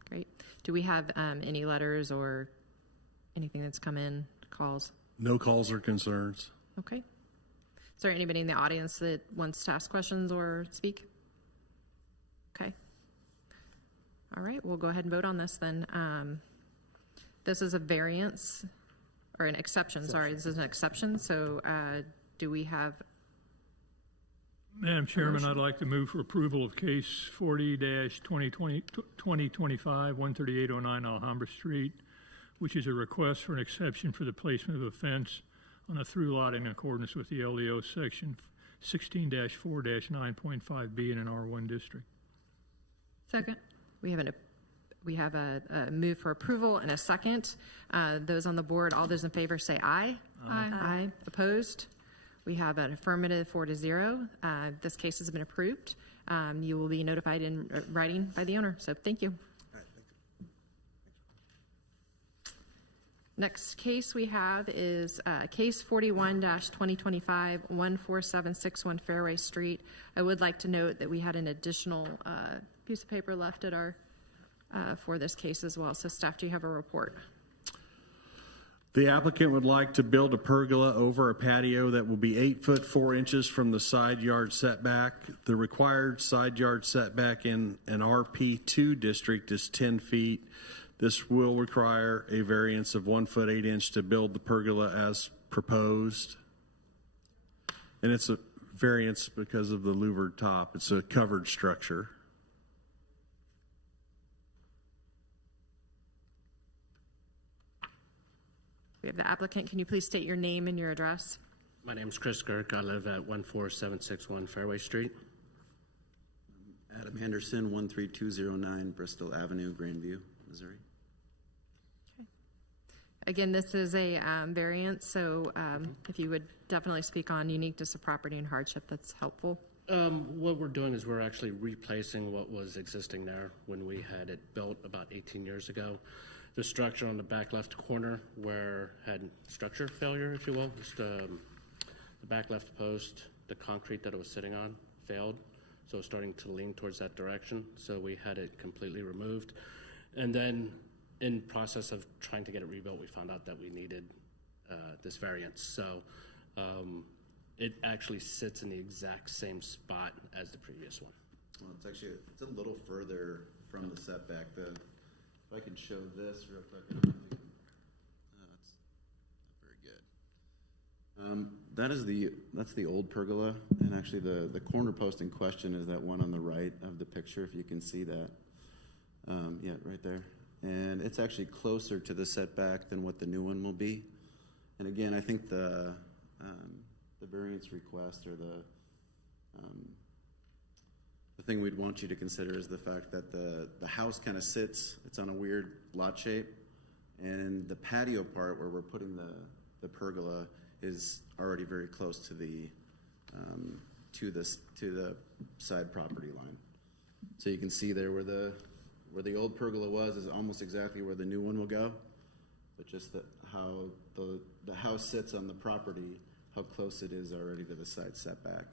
great. Do we have any letters or anything that's come in, calls? No calls or concerns. Okay. Is there anybody in the audience that wants to ask questions or speak? Okay. All right, we'll go ahead and vote on this then. This is a variance, or an exception, sorry, this is an exception. So do we have? Madam Chairman, I'd like to move for approval of case 40-2025, 13809 Alhambra Street, which is a request for an exception for the placement of a fence on a through lot in accordance with the LDO section 16-4-9.5B in an R1 district. Second. We have a move for approval and a second. Those on the board, all those in favor say aye. Aye. Aye. Opposed? We have an affirmative 4-0. This case has been approved. You will be notified in writing by the owner. So thank you. Next case we have is case 41-2025, 14761 Fairway Street. I would like to note that we had an additional piece of paper left at our for this case as well. So staff, do you have a report? The applicant would like to build a pergola over a patio that will be 8 foot 4 inches from the side yard setback. The required side yard setback in an RP2 district is 10 feet. This will require a variance of 1 foot 8 inch to build the pergola as proposed. And it's a variance because of the louvered top. It's a covered structure. We have the applicant. Can you please state your name and your address? My name's Chris Girk. I live at 14761 Fairway Street. Adam Anderson, 13209 Bristol Avenue, Grandview, Missouri. Again, this is a variance, so if you would definitely speak on uniqueness of property and hardship, that's helpful. What we're doing is we're actually replacing what was existing there when we had it built about 18 years ago. The structure on the back left corner where had structure failure, if you will, just, the back left post, the concrete that it was sitting on failed, so it's starting to lean towards that direction. So we had it completely removed, and then in process of trying to get it rebuilt, we found out that we needed this variance. So it actually sits in the exact same spot as the previous one. Well, it's a little further from the setback. If I can show this real quick. That's not very good. That's the old pergola, and actually the corner post in question is that one on the right of the picture, if you can see that. Yeah, right there. And it's actually closer to the setback than what the new one will be. And again, I think the variance request or the thing we'd want you to consider is the fact that the house kind of sits, it's on a weird lot shape, and the patio part where we're putting the pergola is already very close to the side property line. So you can see there where the old pergola was is almost exactly where the new one will go, but just how the house sits on the property, how close it is already to the side setback.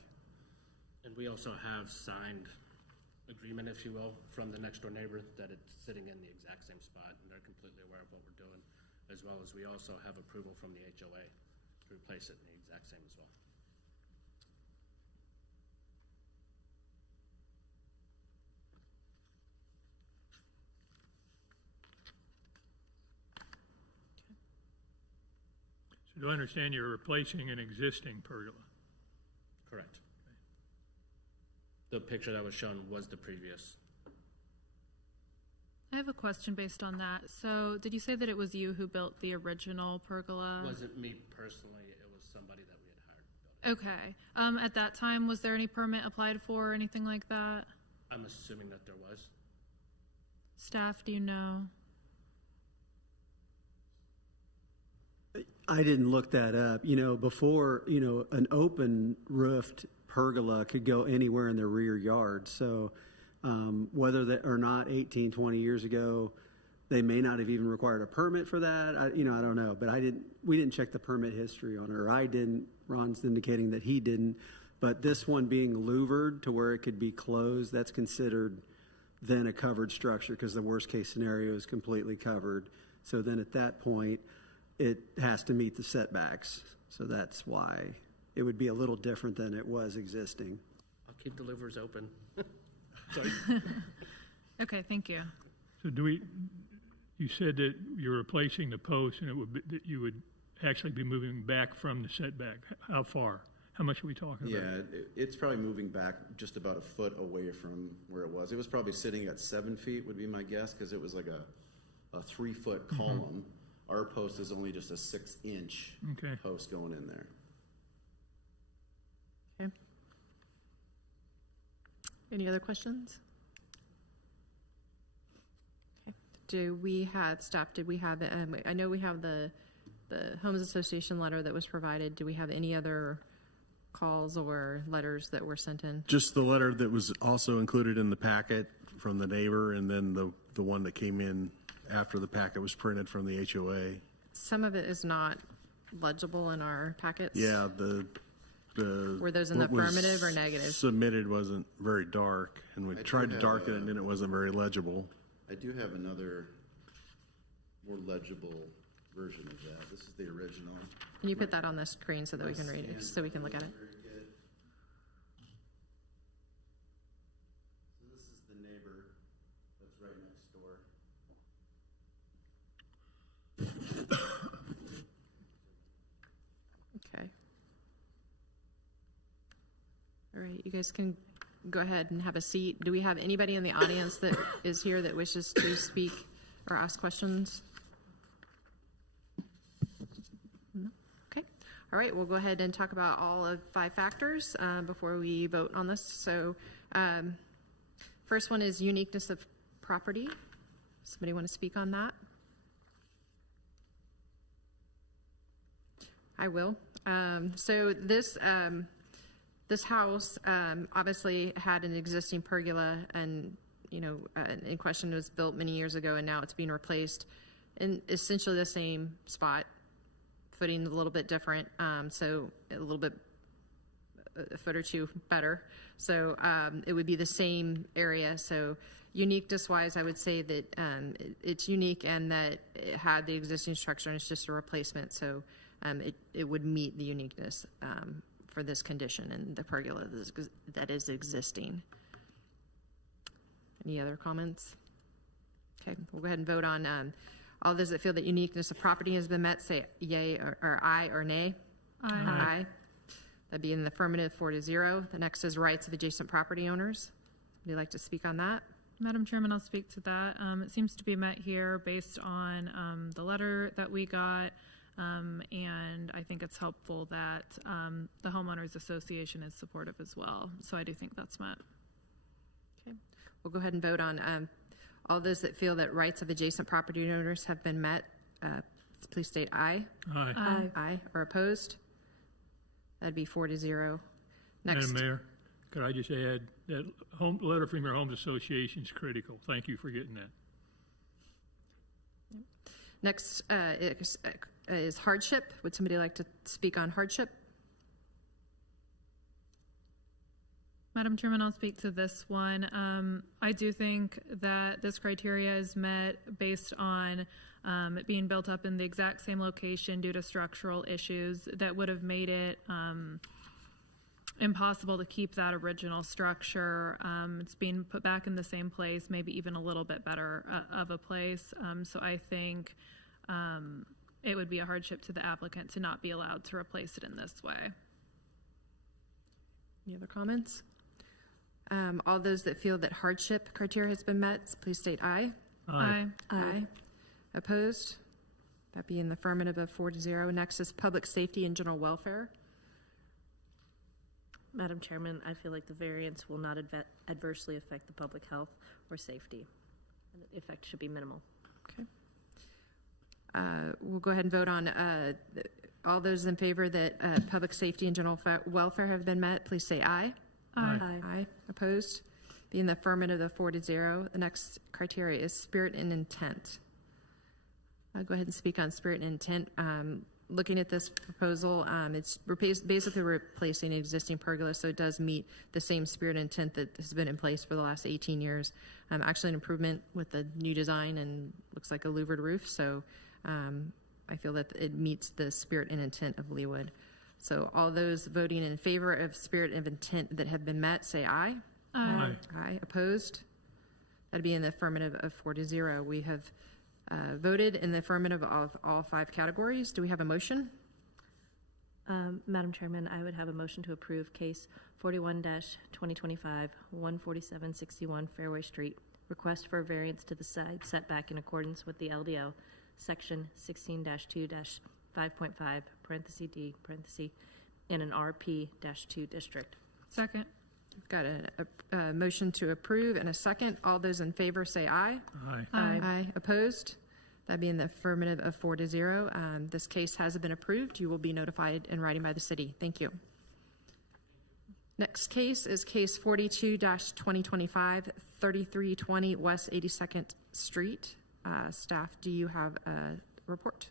And we also have signed agreement, if you will, from the next door neighbor that it's sitting in the exact same spot, and they're completely aware of what we're doing, as well as we also have approval from the HOA to replace it in the exact same as well. So do I understand you're replacing an existing pergola? Correct. The picture that was shown was the previous. I have a question based on that. So did you say that it was you who built the original pergola? It wasn't me personally, it was somebody that we had hired to build it. Okay. At that time, was there any permit applied for or anything like that? I'm assuming that there was. Staff, do you know? I didn't look that up. Before, an open roofed pergola could go anywhere in the rear yard. So whether that or not 18, 20 years ago, they may not have even required a permit for that. I don't know. But we didn't check the permit history on it, or I didn't. Ron's indicating that he didn't. But this one being louvered to where it could be closed, that's considered then a covered structure because the worst case scenario is completely covered. So then at that point, it has to meet the setbacks. So that's why it would be a little different than it was existing. I'll keep the louvers open. Sorry. Okay, thank you. So you said that you're replacing the post and that you would actually be moving back from the setback. How far? How much are we talking about? Yeah, it's probably moving back just about a foot away from where it was. It was probably sitting at 7 feet would be my guess, because it was like a 3-foot column. Our post is only just a 6-inch post going in there. Okay. Any other questions? Okay. Do we have staff? Did we have? I know we have the Homes Association letter that was provided. Do we have any other calls or letters that were sent in? Just the letter that was also included in the packet from the neighbor, and then the one that came in after the packet was printed from the HOA. Some of it is not legible in our packets. Yeah, were those in the affirmative or negative? Submitted wasn't very dark, and we tried to darken it, and it wasn't very legible. I do have another more legible version of that. This is the original. Can you put that on the screen so that we can read it, so we can look at it? So this is the neighbor that's right next door. Okay. All right, you guys can go ahead and have a seat. Do we have anybody in the audience that is here that wishes to speak or ask questions? No? Okay. All right, we'll go ahead and talk about all of 5 factors before we vote on this. So first one is uniqueness of property. Somebody want to speak on that? I will. So this house obviously had an existing pergola, and in question was built many years ago, and now it's being replaced in essentially the same spot. Footing a little bit different, so a little bit a foot or two better. So it would be the same area. So uniqueness-wise, I would say that it's unique and that it had the existing structure and it's just a replacement. So it would meet the uniqueness for this condition and the pergola that is existing. Any other comments? Okay, we'll go ahead and vote on all those that feel that uniqueness of property has been met, say yay or aye or nay. Aye. Aye. That'd be in the affirmative 4-0. The next is rights of adjacent property owners. Would you like to speak on that? Madam Chairman, I'll speak to that. It seems to be met here based on the letter that we got, and I think it's helpful that the homeowners association is supportive as well. So I do think that's met. Okay, we'll go ahead and vote on all those that feel that rights of adjacent property owners have been met. Please state aye. Aye. Aye. Aye. Or opposed? That'd be 4-0. Next. Madam Mayor, could I just add that letter from your homes association is critical. Thank you for getting that. Next is hardship. Would somebody like to speak on hardship? Madam Chairman, I'll speak to this one. I do think that this criteria is met based on it being built up in the exact same location due to structural issues that would have made it impossible to keep that original structure. It's being put back in the same place, maybe even a little bit better of a place. So I think it would be a hardship to the applicant to not be allowed to replace it in this way. Any other comments? All those that feel that hardship criteria has been met, please state aye. Aye. Aye. Opposed? That be in the affirmative of 4-0. Next is public safety and general welfare. Madam Chairman, I feel like the variance will not adversely affect the public health or safety. And the effect should be minimal. Okay. We'll go ahead and vote on all those in favor that public safety and general welfare have been met. Please say aye. Aye. Aye. Opposed? Be in the affirmative of 4-0. The next criteria is spirit and intent. I'll go ahead and speak on spirit and intent. Looking at this proposal, it's basically replacing an existing pergola, so it does meet the same spirit and intent that has been in place for the last 18 years. Actually an improvement with the new design and looks like a louvered roof, so I feel that it meets the spirit and intent of Leawood. So all those voting in favor of spirit and intent that have been met, say aye. Aye. Aye. Opposed? That'd be in the affirmative of 4-0. We have voted in the affirmative of all 5 categories. Do we have a motion? Madam Chairman, I would have a motion to approve case 41-2025, 14761 Fairway Street. Request for a variance to the side setback in accordance with the LDO, section 16-2-5.5, parenthesis D, parenthesis, in an RP-2 district. Second. We've got a motion to approve and a second. All those in favor say aye. Aye. Aye. Aye. Opposed? That'd be in the affirmative of 4-0. This case has been approved. You will be notified in writing by the city. Thank you. Next case is case 42-2025, 3320 West 82nd Street. Staff, do you have a report?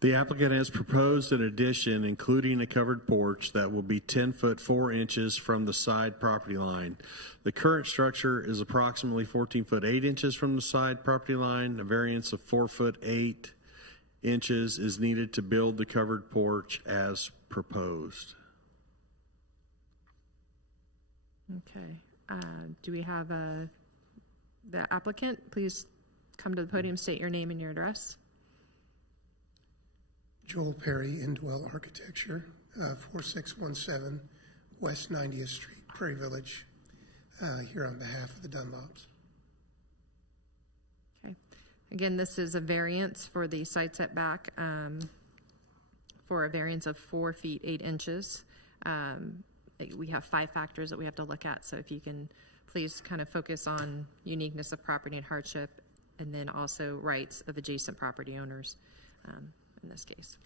The applicant has proposed an addition, including a covered porch that will be 10 foot 4 inches from the side property line. The current structure is approximately 14 foot 8 inches from the side property line. A variance of 4 foot 8 inches is needed to build the covered porch as proposed. Okay. Do we have the applicant? Please come to the podium, state your name and your address. Joel Perry, Indwell Architecture, 4617 West 90th Street, Prairie Village, here on behalf of the Dunlops. Okay. Again, this is a variance for the side setback for a variance of 4 feet 8 inches. We have 5 factors that we have to look at, so if you can please kind of focus on uniqueness of property and hardship, and then also rights of adjacent property owners in this case.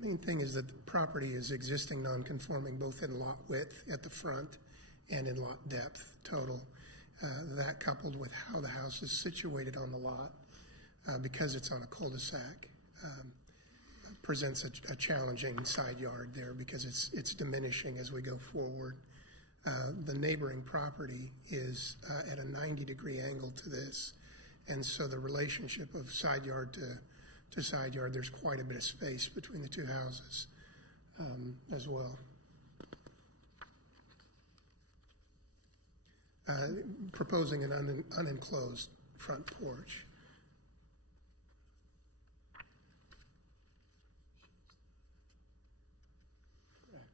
Main thing is that the property is existing non-conforming both in lot width at the front and in lot depth total. That coupled with how the house is situated on the lot, because it's on a cul-de-sac, presents a challenging side yard there because it's diminishing as we go forward. The neighboring property is at a 90-degree angle to this, and so the relationship of side yard to side yard, there's quite a bit of space between the two houses as well. Proposing an unenclosed front porch. Correct,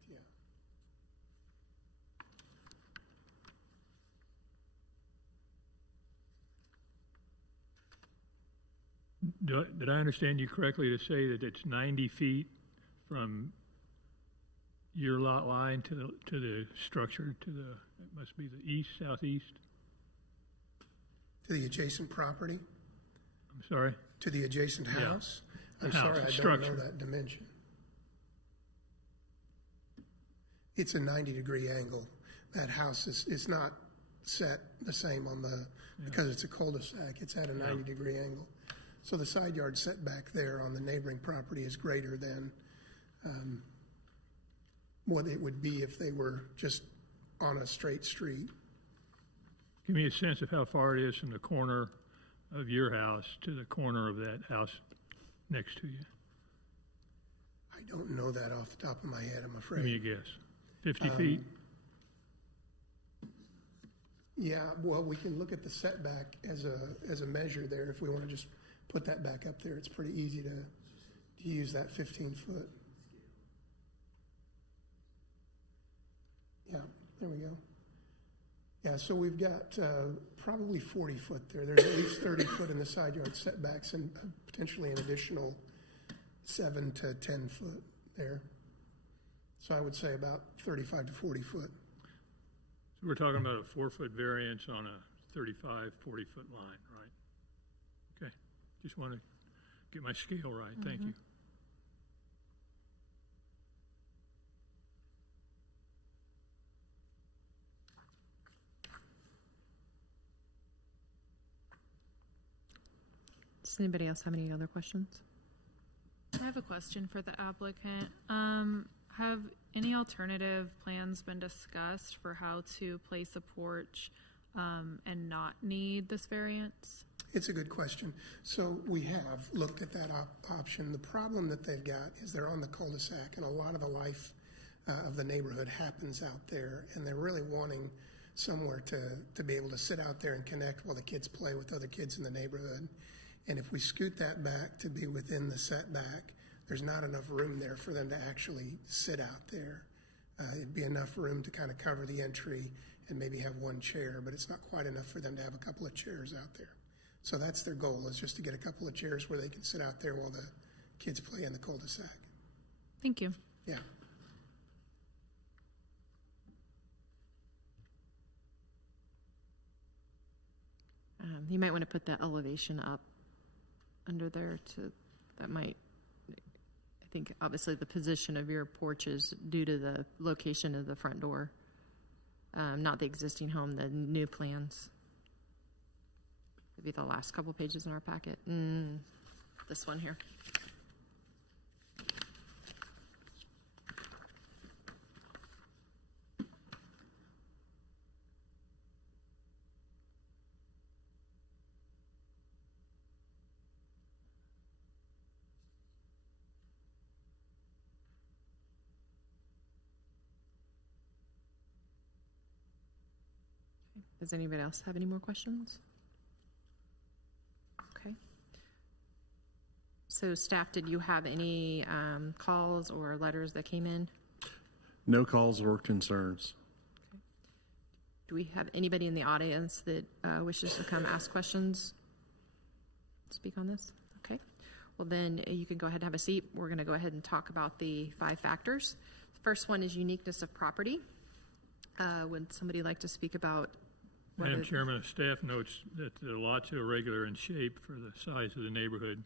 yeah. Did I understand you correctly to say that it's 90 feet from your lot line to the structure, it must be the east, southeast? To the adjacent property? I'm sorry? To the adjacent house? The I'm house, sorry, the I structure. don't know that dimension. It's a 90-degree angle. That house is not set the same on the, because it's a cul-de-sac, it's at a 90-degree angle. So the side yard setback there on the neighboring property is greater than what it would be if they were just on a straight street. Give me a sense of how far it is from the corner of your house to the corner of that house next to you. I don't know that off the top of my head, I'm afraid. Give me a guess. 50 feet? Yeah, well, we can look at the setback as a measure there. If we want to just put that back up there, it's pretty easy to use that 15-foot. Yeah, there we go. Yeah, so we've got probably 40 foot there. There's at least 30 foot in the side yard setbacks and potentially an additional 7 to 10 foot there. So I would say about 35 to 40 foot. So we're talking about a 4-foot variance on a 35, 40-foot line, right? Okay, just want to get my scale right. Thank you. Does anybody else have any other questions? I have a question for the applicant. Have any alternative plans been discussed for how to place a porch and not need this variance? It's a good question. So we have looked at that option. The problem that they've got is they're on the cul-de-sac, and a lot of the life of the neighborhood happens out there, and they're really wanting somewhere to be able to sit out there and connect while the kids play with other kids in the neighborhood. And if we scoot that back to be within the setback, there's not enough room there for them to actually sit out there. It'd be enough room to kind of cover the entry and maybe have one chair, but it's not quite enough for them to have a couple of chairs out there. So that's their goal, is just to get a couple of chairs where they can sit out there while the kids play in the cul-de-sac. Thank you. Yeah. You might want to put that elevation up under there that might, I think obviously the position of your porch is due to the location of the front door, not the existing home, the new plans. Maybe the last couple pages in our packet. This one here. Does anybody else have any more questions? Okay. So staff, did you have any calls or letters that came in? No calls or concerns. Okay. Do we have anybody in the audience that wishes to come ask questions, speak on this? Okay. Well, then you can go ahead and have a seat. We're going to go ahead and talk about the 5 factors. The first one is uniqueness of property. Would somebody like to speak about? Madam Chairman, staff notes that the lots are irregular in shape for the size of the neighborhood.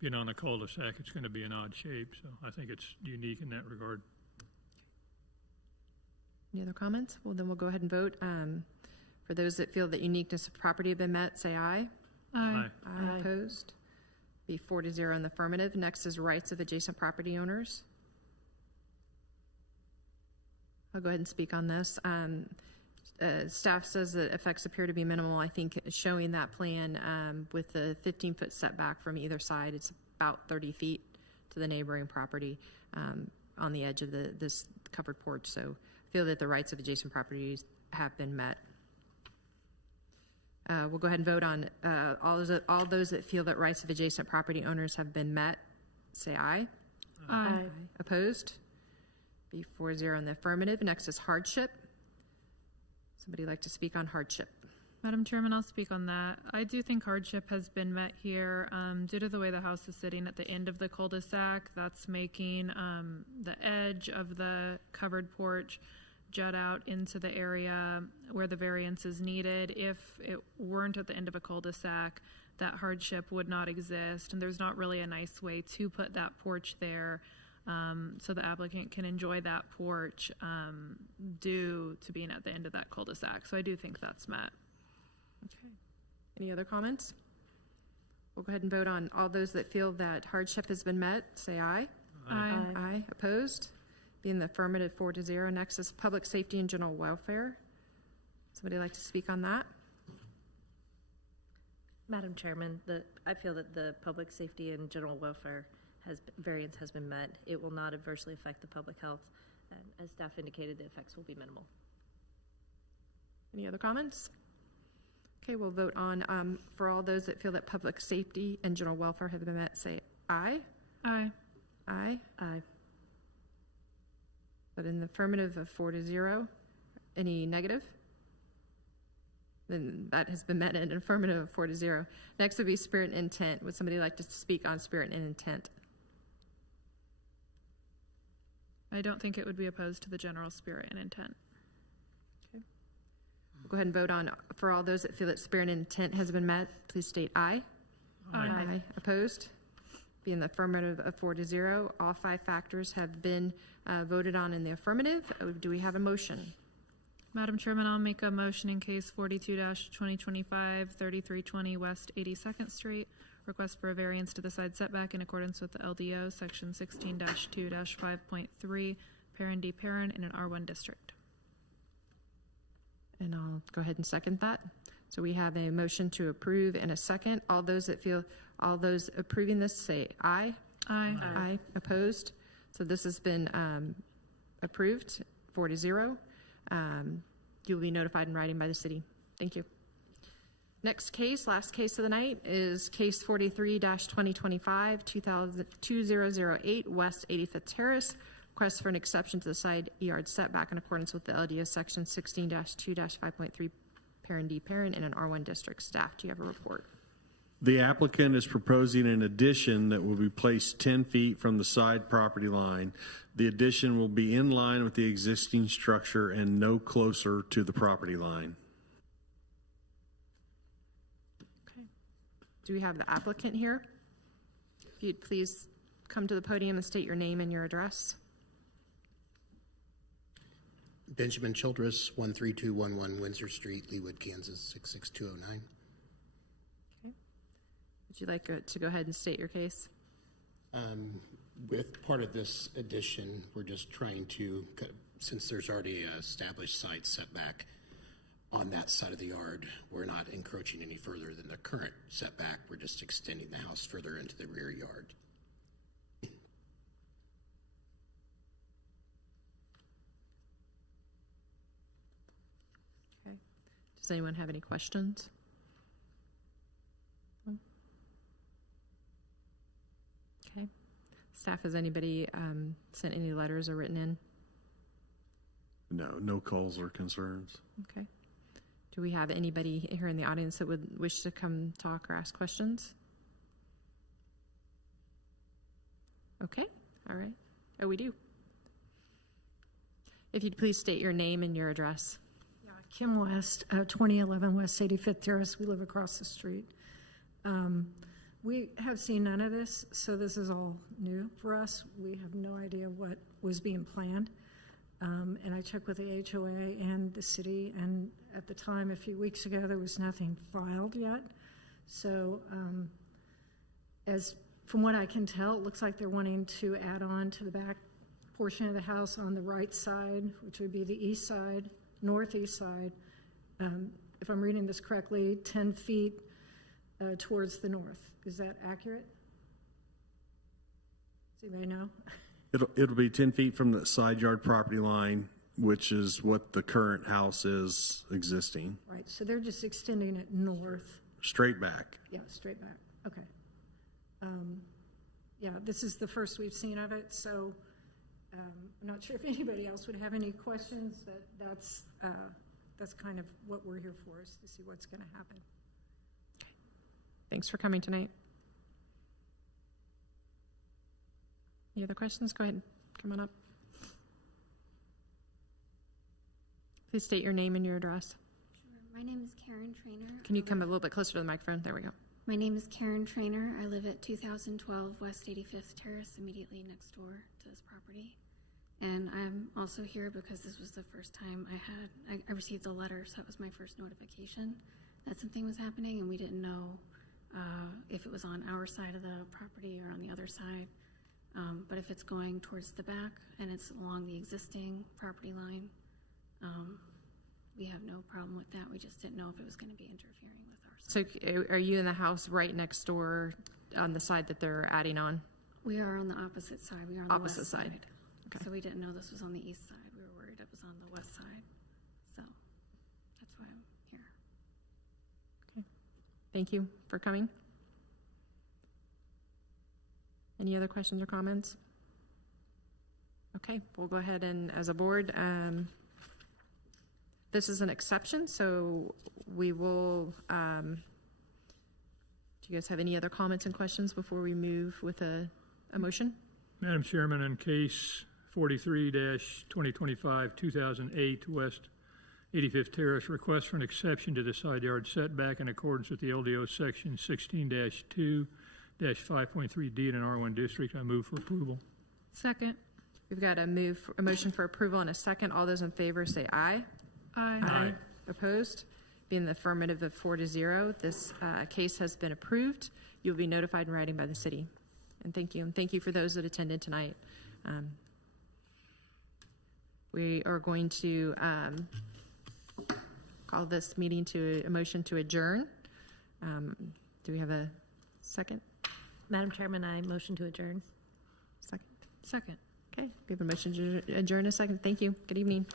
Being on a cul-de-sac, it's going to be an odd shape, so I think it's unique in that regard. Any other comments? Well, then we'll go ahead and vote. For those that feel that uniqueness of property have been met, say aye. Aye. Aye. Opposed? Be 4-0 in the affirmative. Next is rights of adjacent property owners. I'll go ahead and speak on this. Staff says that effects appear to be minimal. I think showing that plan with the 15-foot setback from either side, it's about 30 feet to the neighboring property on the edge of this covered porch. So I feel that the rights of adjacent properties have been met. We'll go ahead and vote on all those that feel that rights of adjacent property owners have been met, say aye. Aye. Opposed? Be 4-0 in the affirmative. Next is hardship. Somebody like to speak on hardship? Madam Chairman, I'll speak on that. I do think hardship has been met here due to the way the house is sitting at the end of the cul-de-sac. That's making the edge of the covered porch jut out into the area where the variance is needed. If it weren't at the end of a cul-de-sac, that hardship would not exist, and there's not really a nice way to put that porch there so the applicant can enjoy that porch due to being at the end of that cul-de-sac. So I do think that's met. Okay. Any other comments? We'll go ahead and vote on all those that feel that hardship has been met, say aye. Aye. Aye. Opposed? Be in the affirmative 4-0. Next is public safety and general welfare. Somebody like to speak on that? Madam Chairman, I feel that the public safety and general welfare variance has been met. It will not adversely affect the public health. And as staff indicated, the effects will be minimal. Any other comments? Okay, we'll vote on, for all those that feel that public safety and general welfare have been met, say aye. Aye. Aye. Aye. But in the affirmative of 4-0, any negative? Then that has been met in an affirmative of 4-0. Next would be spirit and intent. Would somebody like to speak on spirit and intent? I don't think it would be opposed to the general spirit and intent. Okay. We'll go ahead and vote on, for all those that feel that spirit and intent has been met, please state aye. Aye. Aye. Opposed? Be in the affirmative of 4-0. All 5 factors have been voted on in the affirmative. Do we have a motion? Madam Chairman, I'll make a motion in case 42-2025, 3320 West 82nd Street. Request for a variance to the side setback in accordance with the LDO, section 16-2-5.3, parent D parent in an R1 district. And I'll go ahead and second that. So we have a motion to approve and a second. All those approving this say aye. Aye. Aye. Opposed? So this has been approved 4-0. You'll be notified in writing by the city. Thank you. Next case, last case of the night, is case 43-2025, 2008 West 85th Terrace. Request for an exception to the side yard setback in accordance with the LDO section 16-2-5.3, parent D parent in an R1 district. Staff, do you have a report? The applicant is proposing an addition that will be placed 10 feet from the side property line. The addition will be in line with the existing structure and no closer to the property line. Okay. Do we have the applicant here? If you'd please come to the podium and state your name and your address. Benjamin Childress, 13211 Windsor Street, Leawood, Kansas, 66209. Would you like to go ahead and state your case? With part of this addition, we're just trying to, since there's already an established side setback on that side of the yard, we're not encroaching any further than the current setback. We're just extending the house further into the rear yard. Okay. Does anyone have any questions? Okay. Staff, has anybody sent any letters or written in? No calls or concerns. Okay. Do we have anybody here in the audience that would wish to come talk or ask questions? Okay, all right. Oh, we do. If you'd please state your name and your address. Yeah, Kim West, 2011 West 85th Terrace. We live across the street. We have seen none of this, so this is all new for us. We have no idea what was being planned. And I checked with the HOA and the city, and at the time, a few weeks ago, there was nothing filed yet. So from what I can tell, it looks like they're wanting to add on to the back portion of the house on the right side, which would be the east side, northeast side. If I'm reading this correctly, 10 feet towards the north. Is that accurate? Does anybody know? It'll be 10 feet from the side yard property line, which is what the current house is existing. Right, so they're just extending it north. Straight back. Yeah, straight back, okay. Yeah, this is the first we've seen of it, so I'm not sure if anybody else would have any questions, but that's kind of what we're here for, is to see what's going to happen. Thanks for coming tonight. Any other questions? Go ahead. Come on up. Please state your name and your address. Sure. My name is Karen Trainer. Can you come a little bit closer to the microphone? There we go. My name is Karen Trainer. I live at 2012 West 85th Terrace, immediately next door to this property. And I'm also here because this was the first time I received a letter, so that was my first notification that something was happening, and we didn't know if it was on our side of the property or on the other side. But if it's going towards the back and it's along the existing property line, we have no problem with that. We just didn't know if it was going to be interfering with our side. So are you in the house right next door on the side that they're adding on? We are on the opposite side. We are on the west side. Okay. So we didn't know this was on the east side. We were worried it was on the west side. So that's why I'm here. Okay. Thank you for coming. Any other questions or comments? Okay, we'll go ahead and, as a board, this is an exception, so we will, do you guys have any other comments and questions before we move with a motion? Madam Chairman, on case 43-2025, 2008 West 85th Terrace, request for an exception to the side yard setback in accordance with the LDO section 16-2-5.3D in an R1 district. I move for approval. Second. We've got a motion for approval and a second. All those in favor say aye. Aye. Aye. Opposed? Being the affirmative of 4-0, this case has been approved. You'll be notified in writing by the city. And thank you. And thank you for those that attended tonight. We are going to call this meeting to a motion to adjourn. Do we have a second? Madam Chairman, I motion to adjourn. Second. Second. Okay, we have a motion to adjourn, a second. Thank you. Good evening.